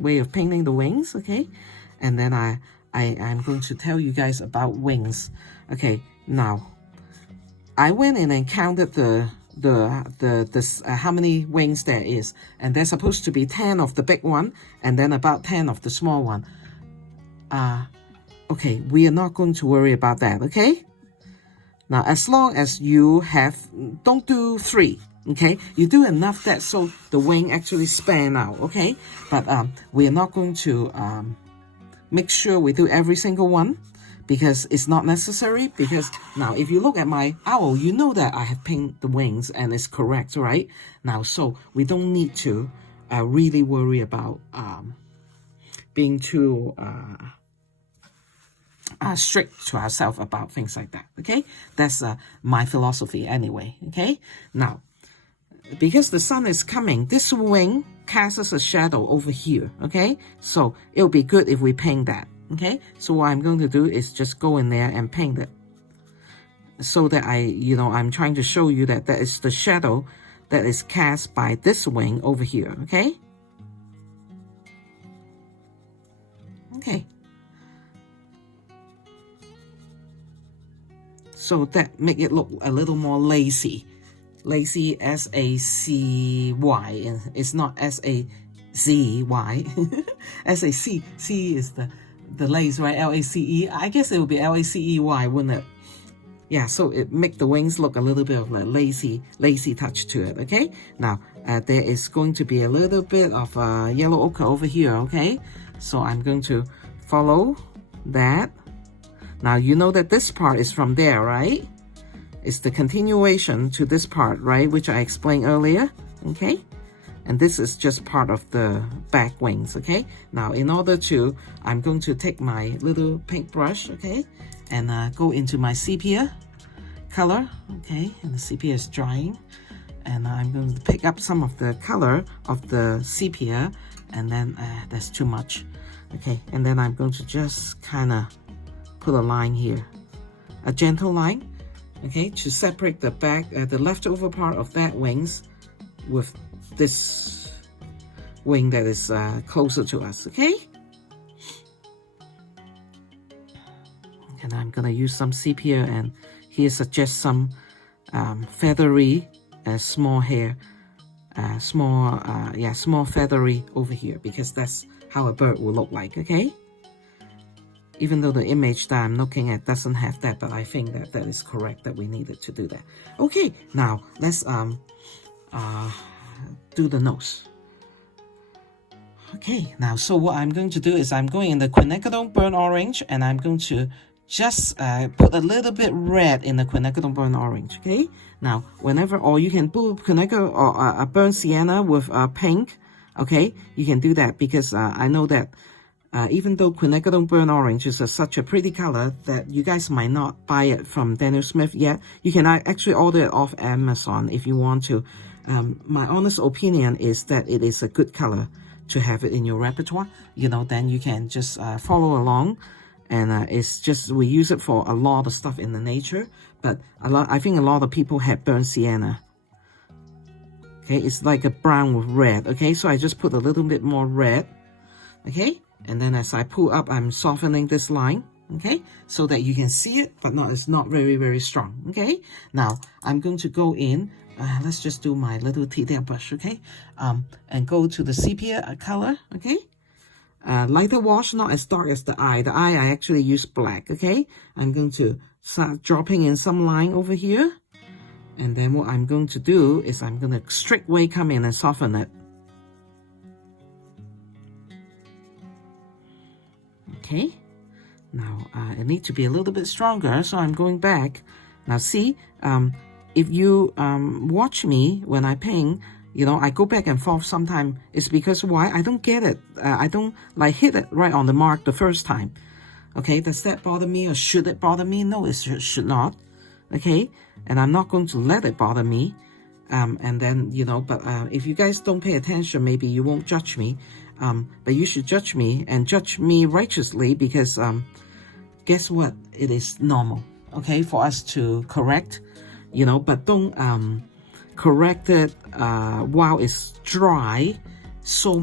way of painting the wings, okay? And then I'm going to tell you guys about wings. Okay, now I went in and counted how many wings there is, and there's supposed to be 10 of the big one and then about 10 of the small one. Okay, we are not going to worry about that, okay? Now, as long as you have, don't do 3, okay? You do enough that so the wing actually span out, okay? But we are not going to make sure we do every single one, because it's not necessary. Because now, if you look at my owl, you know that I have painted the wings and it's correct, right? Now, so we don't need to really worry about being too strict to ourselves about things like that, okay? That's my philosophy anyway, okay? Now, because the sun is coming, this wing casts a shadow over here, okay? So it'll be good if we paint that, okay? So what I'm going to do is just go in there and paint it, so that I'm trying to show you that that is the shadow that is cast by this wing over here, okay? Okay. So that make it look a little more lacy. Lacy, S-A-C-Y, and it's not S-A-Z-Y. S-A-C, C is the lace, right? L-A-C-E. I guess it would be L-A-C-E-Y, wouldn't it? Yeah, so it make the wings look a little bit of a lacy touch to it, okay? Now, there is going to be a little bit of yellow ochre over here, okay? So I'm going to follow that. Now, you know that this part is from there, right? It's the continuation to this part, right? Which I explained earlier, okay? And this is just part of the back wings, okay? Now, in order to, I'm going to take my little paintbrush, okay? And go into my sepia color, okay? And the sepia is drying. And I'm going to pick up some of the color of the sepia, and then that's too much, okay? And then I'm going to just kind of put a line here, a gentle line, okay, to separate the back, the leftover part of that wings with this wing that is closer to us, okay? And I'm gonna use some sepia, and here suggest some feathery small hair small feathery over here, because that's how a bird will look like, okay? Even though the image that I'm looking at doesn't have that, but I think that that is correct, that we needed to do that. Okay, now let's do the nose. Okay, now so what I'm going to do is I'm going in the quinacridone burnt orange, and I'm going to just put a little bit red in the quinacridone burnt orange. Okay, now whenever, or you can do quinacridone or a burnt sienna with pink. Okay, you can do that, because I know that even though quinacridone burnt orange is such a pretty color that you guys might not buy it from Daniel Smith yet, you can actually order it off Amazon if you want to. My honest opinion is that it is a good color to have it in your repertoire. You know, then you can just follow along, and it's just, we use it for a lot of stuff in the nature, but I think a lot of people have burnt sienna. Okay, it's like a brown with red. Okay, so I just put a little bit more red. Okay, and then as I pull up, I'm softening this line. Okay, so that you can see it, but it's not very, very strong. Okay, now I'm going to go in, let's just do my little detail brush, okay, and go to the sepia color. Okay, lighter wash, not as dark as the eye. The eye I actually use black. Okay, I'm going to start dropping in some line over here, and then what I'm going to do is I'm going to straightway come in and soften it. Okay, now it needs to be a little bit stronger, so I'm going back. Now see, if you watch me when I paint, you know, I go back and forth sometimes. It's because why? I don't get it. I don't like hit it right on the mark the first time. Okay, does that bother me, or should it bother me? No, it should not. Okay, and I'm not going to let it bother me. And then, you know, but if you guys don't pay attention, maybe you won't judge me. But you should judge me, and judge me righteously, because guess what? It is normal, okay, for us to correct, you know, but don't correct it while it's dry so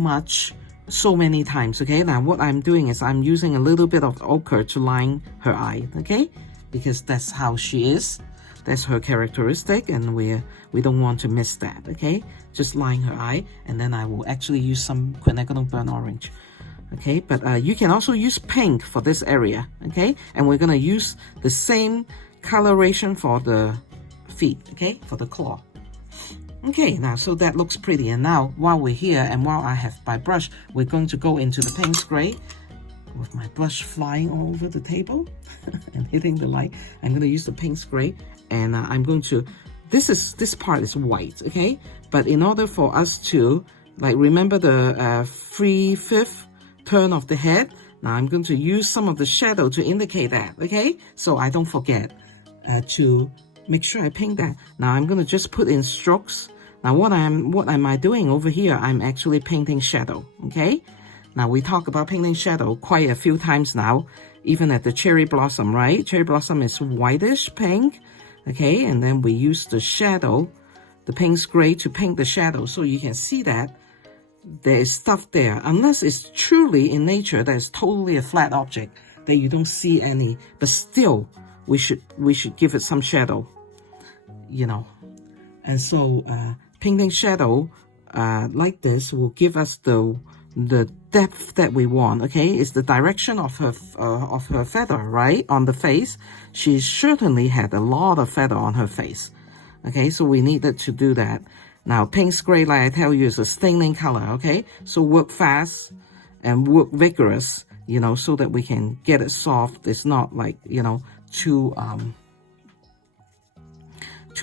many times. Okay, now what I'm doing is I'm using a little bit of ochre to line her eye. Okay, because that's how she is, that's her characteristic, and we don't want to miss that. Okay, just line her eye, and then I will actually use some quinacridone burnt orange. Okay, but you can also use pink for this area. Okay, and we're gonna use the same coloration for the feet. Okay, for the claw. Okay, now so that looks pretty, and now while we're here and while I have my brush, we're going to go into the Payne gray with my brush flying all over the table and hitting the light. I'm going to use the Payne gray, and I'm going to, this part is white, okay, but in order for us to, like, remember the 3/5 turn of the head, now I'm going to use some of the shadow to indicate that. Okay, so I don't forget to make sure I paint that. Now I'm going to just put in strokes. Now what am I doing over here? I'm actually painting shadow. Okay, now we talk about painting shadow quite a few times now, even at the cherry blossom, right? Cherry blossom is whitish pink. Okay, and then we use the shadow, the Payne gray, to paint the shadow, so you can see that there is stuff there, unless it's truly in nature that is totally a flat object that you don't see any, but still we should give it some shadow, you know. And so painting shadow like this will give us the depth that we want. Okay, it's the direction of her feather, right, on the face. She certainly had a lot of feather on her face. Okay, so we needed to do that. Now, Payne gray, like I tell you, is a staining color, okay? So work fast and work vigorous, you know, so that we can get it soft. It's not like, you know, too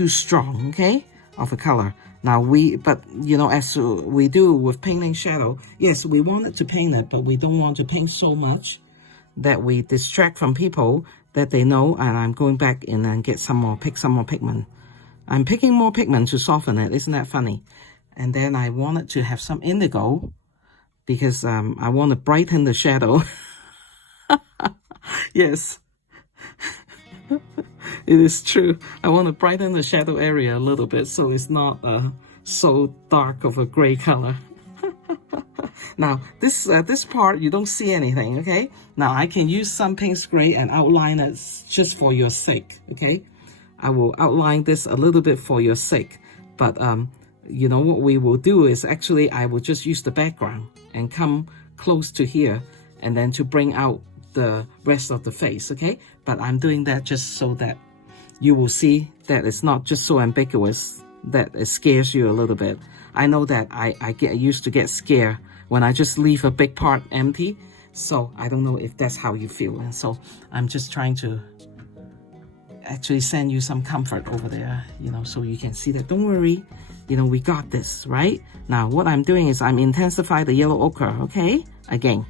strong, okay, of a color. Now but you know, as we do with painting shadow, yes, we wanted to paint it, but we don't want to paint so much that we distract from people that they know, and I'm going back in and pick some more pigment. I'm picking more pigment to soften it. Isn't that funny? And then I wanted to have some indigo because I want to brighten the shadow. Yes, it is true. I want to brighten the shadow area a little bit so it's not so dark of a gray color. Now, this part, you don't see anything, okay? Now, I can use some Payne gray and outline it just for your sake, okay? I will outline this a little bit for your sake, but you know, what we will do is actually I will just use the background and come close to here and then to bring out the rest of the face, okay? But I'm doing that just so that you will see that it's not just so ambiguous that it scares you a little bit. I know that I used to get scared when I just leave a big part empty, so I don't know if that's how you feel. And so I'm just trying to actually send you some comfort over there, you know, so you can see that don't worry, you know, we got this, right? Now what I'm doing is I'm intensifying the yellow ochre, okay? Again.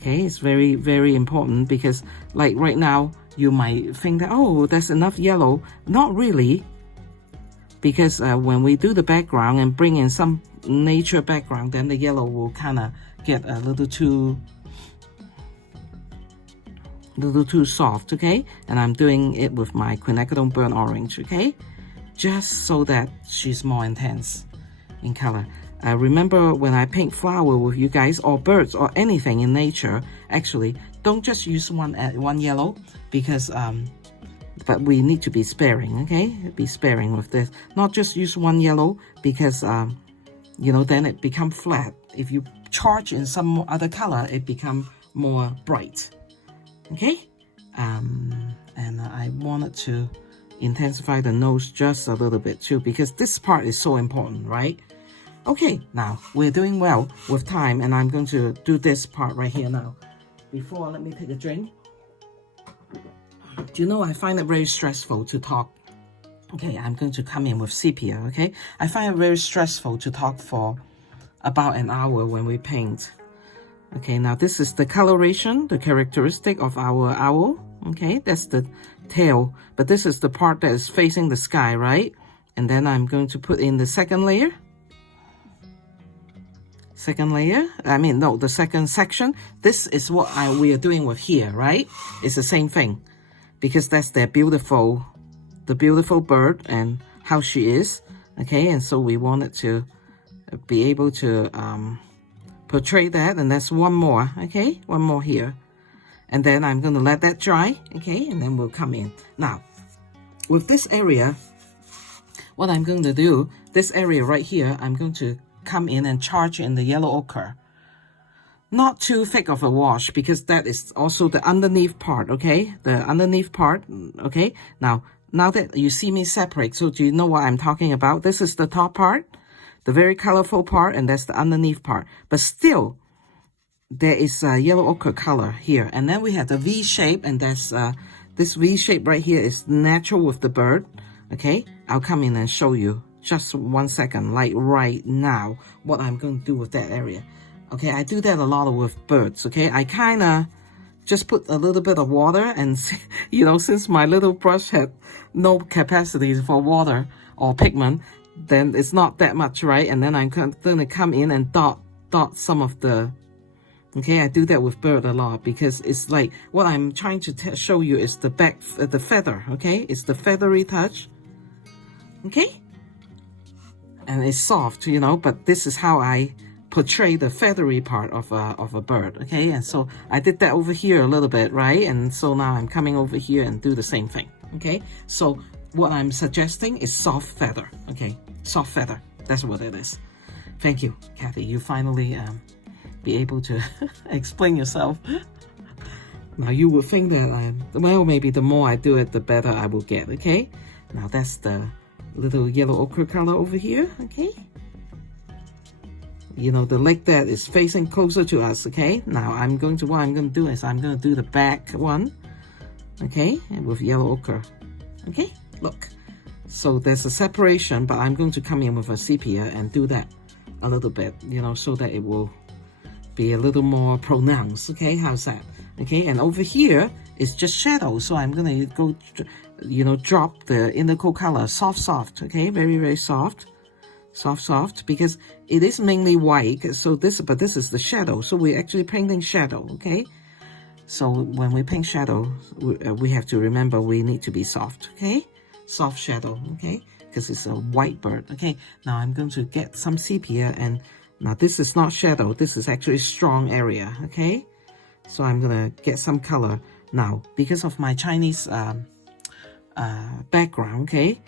Okay, it's very, very important because like right now, you might think that, oh, there's enough yellow. Not really, because when we do the background and bring in some nature background, then the yellow will kind of get a little too soft, okay? And I'm doing it with my quinacridone burnt orange, okay? Just so that she's more intense in color. Remember when I paint flower with you guys, or birds, or anything in nature, actually, don't just use one yellow, because but we need to be sparing, okay? Be sparing with this. Not just use one yellow, because you know, then it becomes flat. If you charge in some other color, it becomes more bright, okay? And I wanted to intensify the nose just a little bit too, because this part is so important, right? Okay, now we're doing well with time, and I'm going to do this part right here now. Before, let me take a drink. Do you know, I find it very stressful to talk. Okay, I'm going to come in with sepia, okay? I find it very stressful to talk for about an hour when we paint. Okay, now this is the coloration, the characteristic of our owl. Okay, that's the tail, but this is the part that is facing the sky, right? And then I'm going to put in the second layer. The second section. This is what we are doing with here, right? It's the same thing, because that's the beautiful bird and how she is, okay? And so we wanted to be able to portray that, and that's one more, okay? One more here. And then I'm going to let that dry, okay? And then we'll come in. Now, with this area, what I'm going to do, this area right here, I'm going to come in and charge in the yellow ochre. Not too thick of a wash, because that is also the underneath part, okay? The underneath part, okay? Now that you see me separate, so do you know what I'm talking about? This is the top part, the very colorful part, and that's the underneath part. But still, there is a yellow ochre color here. And then we have the V shape, and that's this V shape right here is natural with the bird, okay? I'll come in and show you just 1 second, like right now, what I'm going to do with that area. Okay, I do that a lot with birds, okay? I kind of just put a little bit of water, and, you know, since my little brush had no capacity for water or pigment, then it's not that much, right? And then I'm going to come in and dot some of the, okay? I do that with bird a lot, because it's like, what I'm trying to show you is the back, the feather, okay? It's the feathery touch, okay? And it's soft, you know, but this is how I portray the feathery part of a bird, okay? And so I did that over here a little bit, right? And so now I'm coming over here and do the same thing, okay? So what I'm suggesting is soft feather, okay? Soft feather, that's what it is. Thank you, Kathy. You finally be able to explain yourself. Now you would think that well, maybe the more I do it, the better I will get, okay? Now that's the little yellow ochre color over here, okay? You know, the leg that is facing closer to us, okay? Now what I'm going to do is I'm going to do the back one, okay? And with yellow ochre, okay? Look, so there's a separation, but I'm going to come in with a sepia and do that a little bit, you know, so that it will be a little more pronounced, okay? How's that? Okay, and over here is just shadow, so I'm gonna go, you know, drop the indigo color, soft, okay? Very, very soft, because it is mainly white, so this is the shadow, so we're actually painting shadow, okay? So when we paint shadow, we have to remember we need to be soft, okay? Soft shadow, okay? Because it's a white bird, okay? Now I'm going to get some sepia, and now this is not shadow, this is actually strong area, okay? So I'm gonna get some color. Now, because of my Chinese background, okay?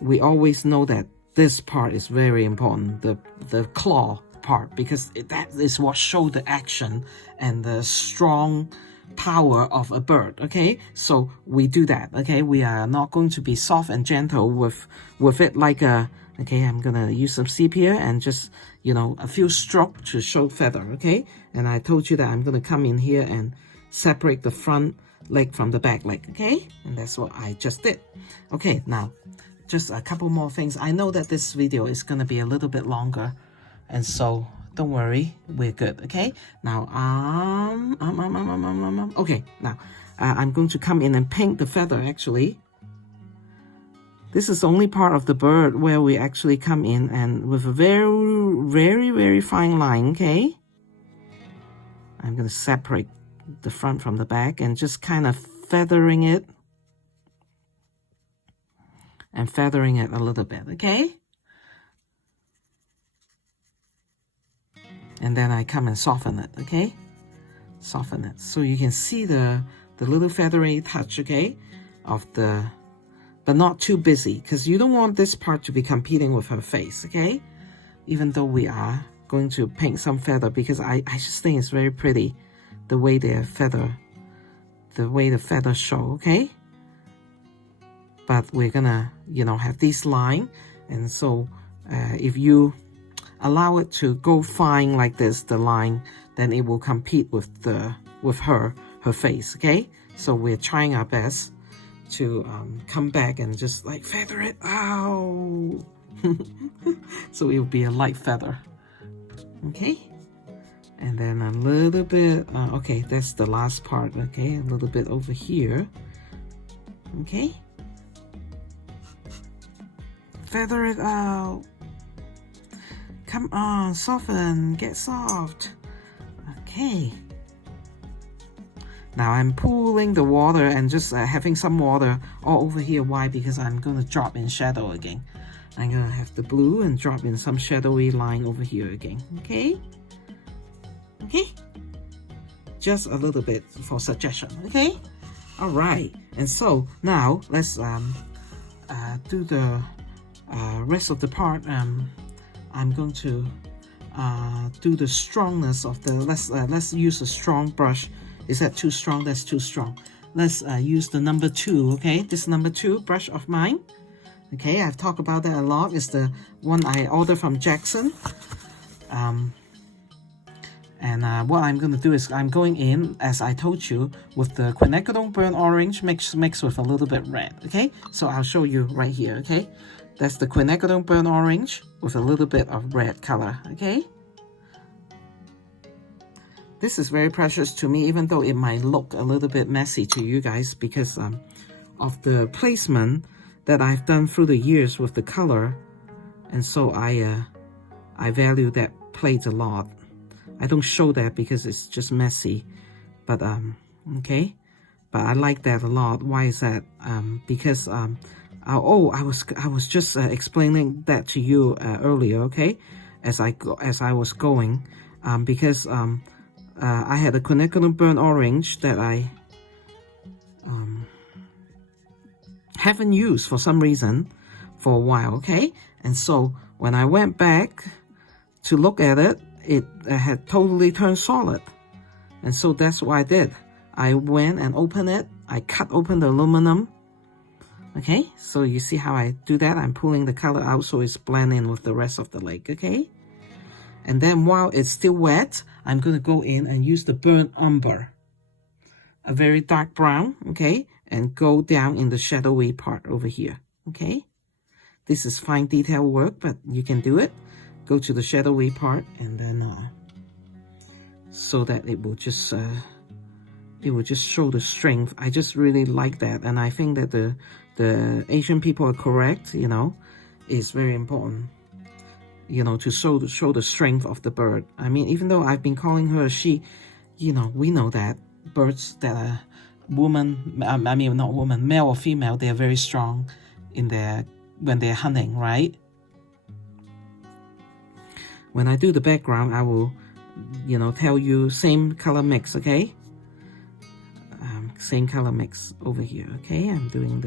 we always know that this part is very important, the claw part, because that is what shows the action and the strong power of a bird. Okay, so we do that. Okay, we are not going to be soft and gentle with it like a, okay, I'm gonna use some sepia and just, you know, a few strokes to show feather. Okay, and I told you that I'm gonna come in here and separate the front leg from the back leg. Okay, and that's what I just did. Okay, now just a couple more things. I know that this video is gonna be a little bit longer, and so don't worry, we're good. Okay, now okay, now I'm going to come in and paint the feather. Actually, this is the only part of the bird where we actually come in and with a very fine line. Okay, I'm going to separate the front from the back and just kind of feathering it and feathering it a little bit. Okay, and then I come and soften it. Okay, soften it so you can see the little feathery touch, okay, of the, but not too busy, because you don't want this part to be competing with her face. Okay, even though we are going to paint some feather, because I just think it's very pretty the way the feathers show. Okay, but we're gonna, you know, have this line, and so if you allow it to go fine like this, the line, then it will compete with her face. Okay, so we're trying our best to come back and just like feather it out. So it will be a light feather. Okay, and then a little bit, okay, that's the last part. Okay, a little bit over here. Okay, feather it out. Come on, soften, get soft. Okay. Now I'm pooling the water and just having some water all over here. Why? Because I'm going to drop in shadow again. I'm going to have the blue and drop in some shadowy line over here again. Okay? Okay? Just a little bit for suggestion. Okay? Alright. And so now let's do the rest of the part. I'm going to do the strongness of the, let's use a strong brush. Is that too strong? That's too strong. Let's use the number 2, okay? This number 2 brush of mine. Okay, I've talked about that a lot. It's the one I ordered from Jackson. What I'm going to do is I'm going in, as I told you, with the quinacridone burnt orange mixed with a little bit red. Okay, so I'll show you right here. Okay, that's the quinacridone burnt orange with a little bit of red color. Okay, this is very precious to me, even though it might look a little bit messy to you guys, because of the placement that I've done through the years with the color, and so I value that plate a lot. I don't show that because it's just messy, but okay, but I like that a lot. Why is that? Because I was just explaining that to you earlier. Okay, as I was going, because I had a quinacridone burnt orange that I haven't used for some reason for a while. Okay, and so when I went back to look at it, it had totally turned solid, and so that's what I did. I went and opened it. I cut open the aluminum. Okay, so you see how I do that? I'm pulling the color out so it's blending with the rest of the lake. Okay, and then while it's still wet, I'm going to go in and use the burnt umber, a very dark brown. Okay, and go down in the shadowy part over here. Okay, this is fine detail work, but you can do it. Go to the shadowy part, and then so that it will just show the strength. I just really like that, and I think that the Asian people are correct. You know, it's very important, you know, to show the strength of the bird. I mean, even though I've been calling her a she, you know, we know that birds that are woman, I mean not woman, male or female, they are very strong in when they're hunting, right? When I do the background, I will, you know, tell you same color mix. Okay, same color mix over here. Okay, I'm doing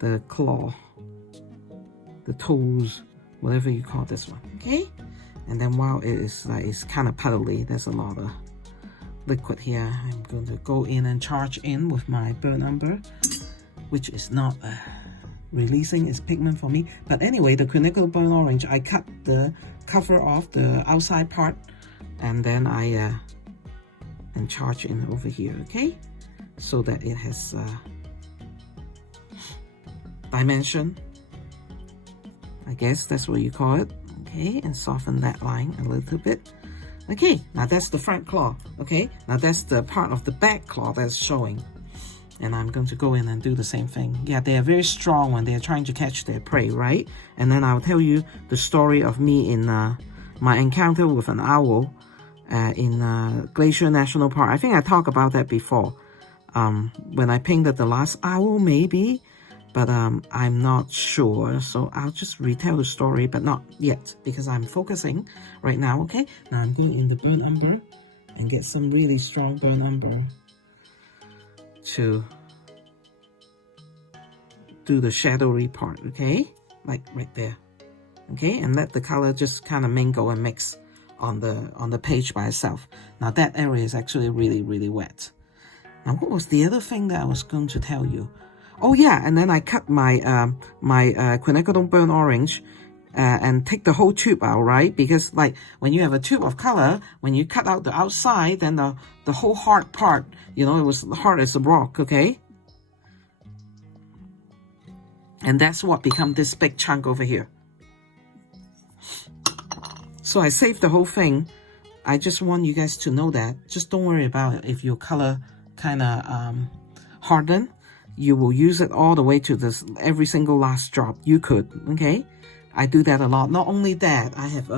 the claw, the toes, whatever you call this one, okay? And then while it is like, it's kind of puddly, there's a lot of liquid here. I'm going to go in and charge in with my burnt umber, which is not releasing its pigment for me. But anyway, the quinicular burnt orange, I cut the cover off the outside part, and then I and charge in over here, okay? So that it has dimension, I guess that's what you call it, okay? And soften that line a little bit. Okay, now that's the front claw, okay? Now that's the part of the back claw that's showing. And I'm going to go in and do the same thing. Yeah, they are very strong when they're trying to catch their prey, right? And then I'll tell you the story of me in my encounter with an owl in Glacier National Park. I think I talked about that before. When I painted the last owl, maybe, but I'm not sure. So I'll just retell the story, but not yet, because I'm focusing right now, okay? Now I'm going in the burnt umber and get some really strong burnt umber to do the shadowy part, okay? Like right there, okay? And let the color just kind of mingle and mix on the page by itself. Now that area is actually really, really wet. Now what was the other thing that I was going to tell you? Oh yeah, and then I cut my quinacridone burnt orange and take the whole tube out, right? Because like when you have a tube of color, when you cut out the outside, then the whole hard part, you know, it was hard as a rock, okay? And that's what become this big chunk over here. So I saved the whole thing. I just want you guys to know that. Just don't worry about it. If your color kind of harden, you will use it all the way to this, every single last drop. You could, okay? I do that a lot. Not only that, I have,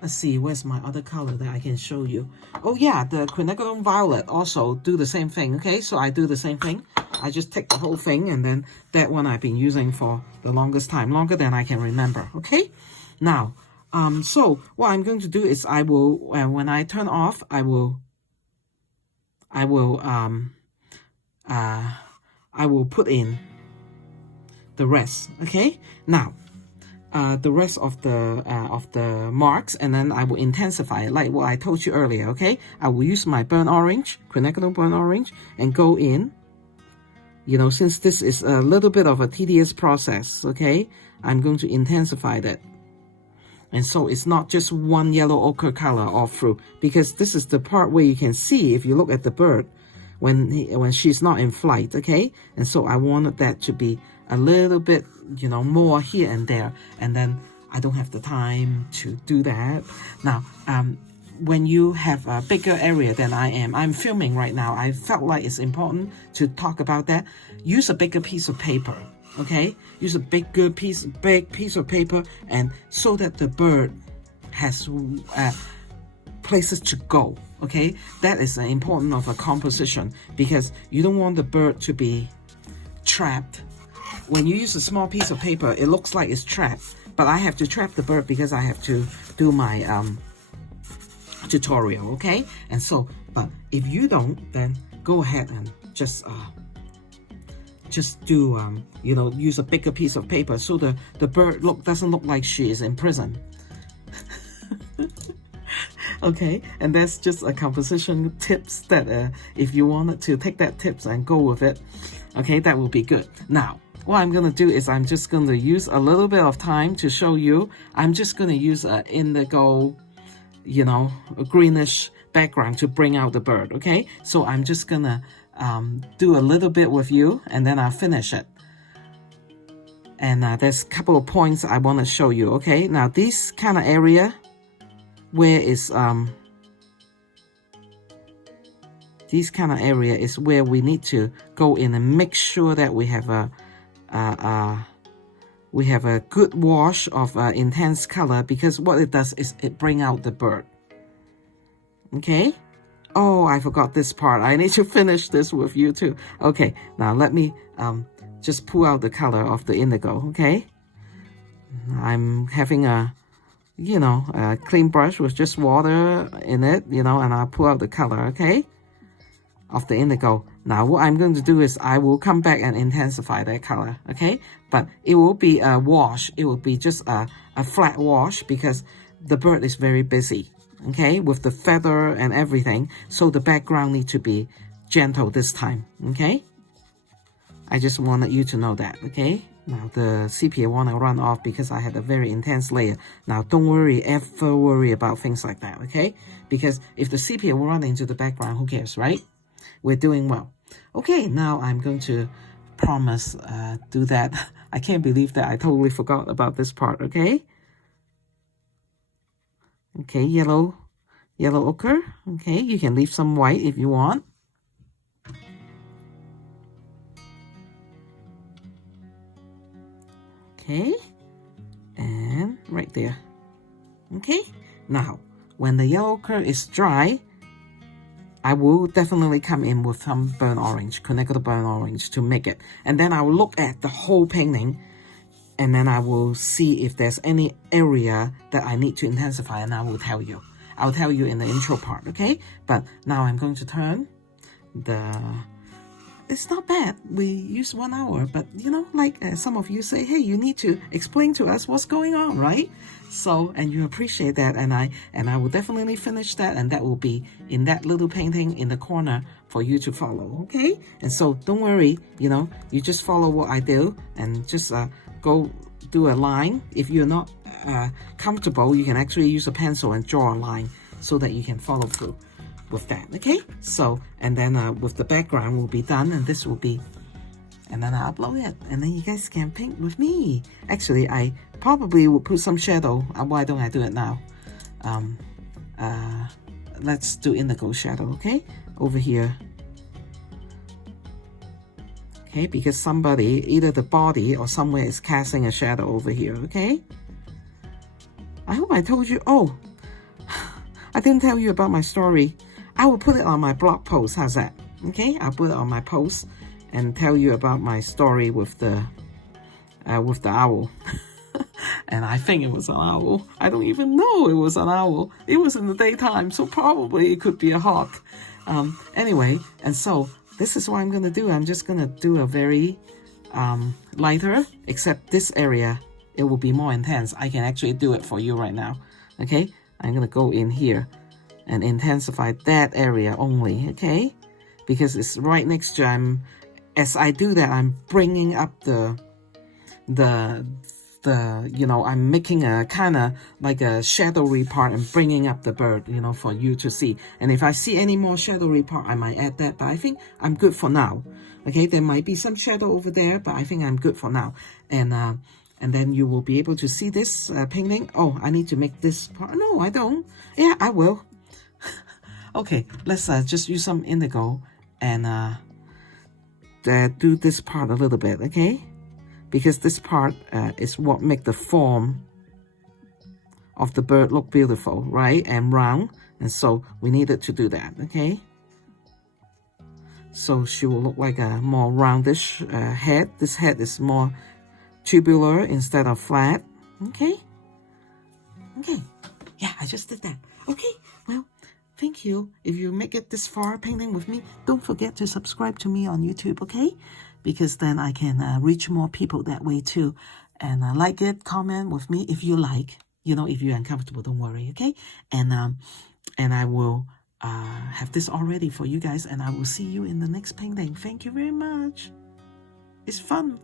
let's see, where's my other color that I can show you? Oh yeah, the quinacridone violet also do the same thing, okay? So I do the same thing. I just take the whole thing, and then that one I've been using for the longest time, longer than I can remember, okay? Now, so what I'm going to do is I will, when I turn off, I will put in the rest, okay? Now, the rest of the marks, and then I will intensify it like what I told you earlier, okay? I will use my burnt orange, quinacridone burnt orange, and go in. You know, since this is a little bit of a tedious process, okay? I'm going to intensify that. And so it's not just one yellow ochre color all through, because this is the part where you can see, if you look at the bird, when she's not in flight, okay? And so I wanted that to be a little bit, you know, more here and there, and then I don't have the time to do that. Now, when you have a bigger area than I'm filming right now, I felt like it's important to talk about that. Use a bigger piece of paper, okay? Use a big piece of paper, and so that the bird has places to go, okay? That is important of a composition, because you don't want the bird to be trapped. When you use a small piece of paper, it looks like it's trapped, but I have to trap the bird because I have to do my tutorial, okay? And so, but if you don't, then go ahead and just do you know, use a bigger piece of paper so the bird doesn't look like she is in prison. Okay, and that's just a composition tips that if you wanted to take that tips and go with it, okay, that will be good. Now, what I'm going to do is I'm just going to use a little bit of time to show you. I'm just going to use an indigo, you know, a greenish background to bring out the bird, okay? So I'm just going to do a little bit with you, and then I'll finish it. And there's a couple of points I want to show you, okay? Now, this kind of area where is this kind of area is where we need to go in and make sure that we have a good wash of intense color, because what it does is it bring out the bird. Okay? Oh, I forgot this part. I need to finish this with you too. Okay, now let me just pull out the color of the indigo, okay? I'm having a, you know, a clean brush with just water in it, you know, and I'll pull out the color, okay, of the indigo. Now what I'm going to do is I will come back and intensify that color, okay? But it will be a wash. It will be just a flat wash because the bird is very busy, okay? With the feather and everything. So the background needs to be gentle this time, okay? I just wanted you to know that, okay? Now the sepia want to run off because I had a very intense layer. Now don't ever worry about things like that, okay? Because if the sepia will run into the background, who cares, right? We're doing well. Okay, now I'm going to promise do that. I can't believe that I totally forgot about this part, okay? Okay, yellow ochre. Okay, you can leave some white if you want. Okay, and right there. Okay, now when the yellow ochre is dry, I will definitely come in with some burnt orange, connected burnt orange to make it. And then I will look at the whole painting and then I will see if there's any area that I need to intensify and I will tell you. I'll tell you in the intro part, okay? But now I'm going to turn the... It's not bad. We use 1 hour, but you know, like some of you say, hey, you need to explain to us what's going on, right? So, and you appreciate that, and I will definitely finish that, and that will be in that little painting in the corner for you to follow, okay? And so don't worry, you know, you just follow what I do and just go do a line. If you're not comfortable, you can actually use a pencil and draw a line so that you can follow through with that, okay? So, and then with the background will be done, and this will be, and then I'll upload it, and then you guys can paint with me. Actually, I probably will put some shadow. Why don't I do it now? Let's do indigo shadow, okay? Over here. Okay, because somebody, either the body or somewhere is casting a shadow over here, okay? I hope I told you. Oh, I didn't tell you about my story. I will put it on my blog post. How's that? Okay, I'll put it on my post and tell you about my story with the owl. And I think it was an owl. I don't even know it was an owl. It was in the daytime, so probably it could be a hawk. Anyway, and so this is what I'm gonna do. I'm just gonna do a very lighter, except this area, it will be more intense. I can actually do it for you right now. Okay, I'm gonna go in here and intensify that area only, okay? Because it's right next to, as I do that, I'm bringing up the you know, I'm making a kind of like a shadowy part and bringing up the bird, you know, for you to see. And if I see any more shadowy part, I might add that, but I think I'm good for now. Okay, there might be some shadow over there, but I think I'm good for now. And then you will be able to see this painting. Oh, I need to make this part. No, I don't. Yeah, I will. Okay, let's just use some indigo and do this part a little bit, okay? Because this part is what make the form of the bird look beautiful, right? And round, and so we needed to do that, okay? So she will look like a more roundish head. This head is more tubular instead of flat, okay? Okay, yeah, I just did that. Okay, well, thank you. If you make it this far painting with me, don't forget to subscribe to me on YouTube, okay? Because then I can reach more people that way too. And like it, comment with me if you like. You know, if you're uncomfortable, don't worry, okay? And I will have this all ready for you guys, and I will see you in the next painting. Thank you very much. It's fun.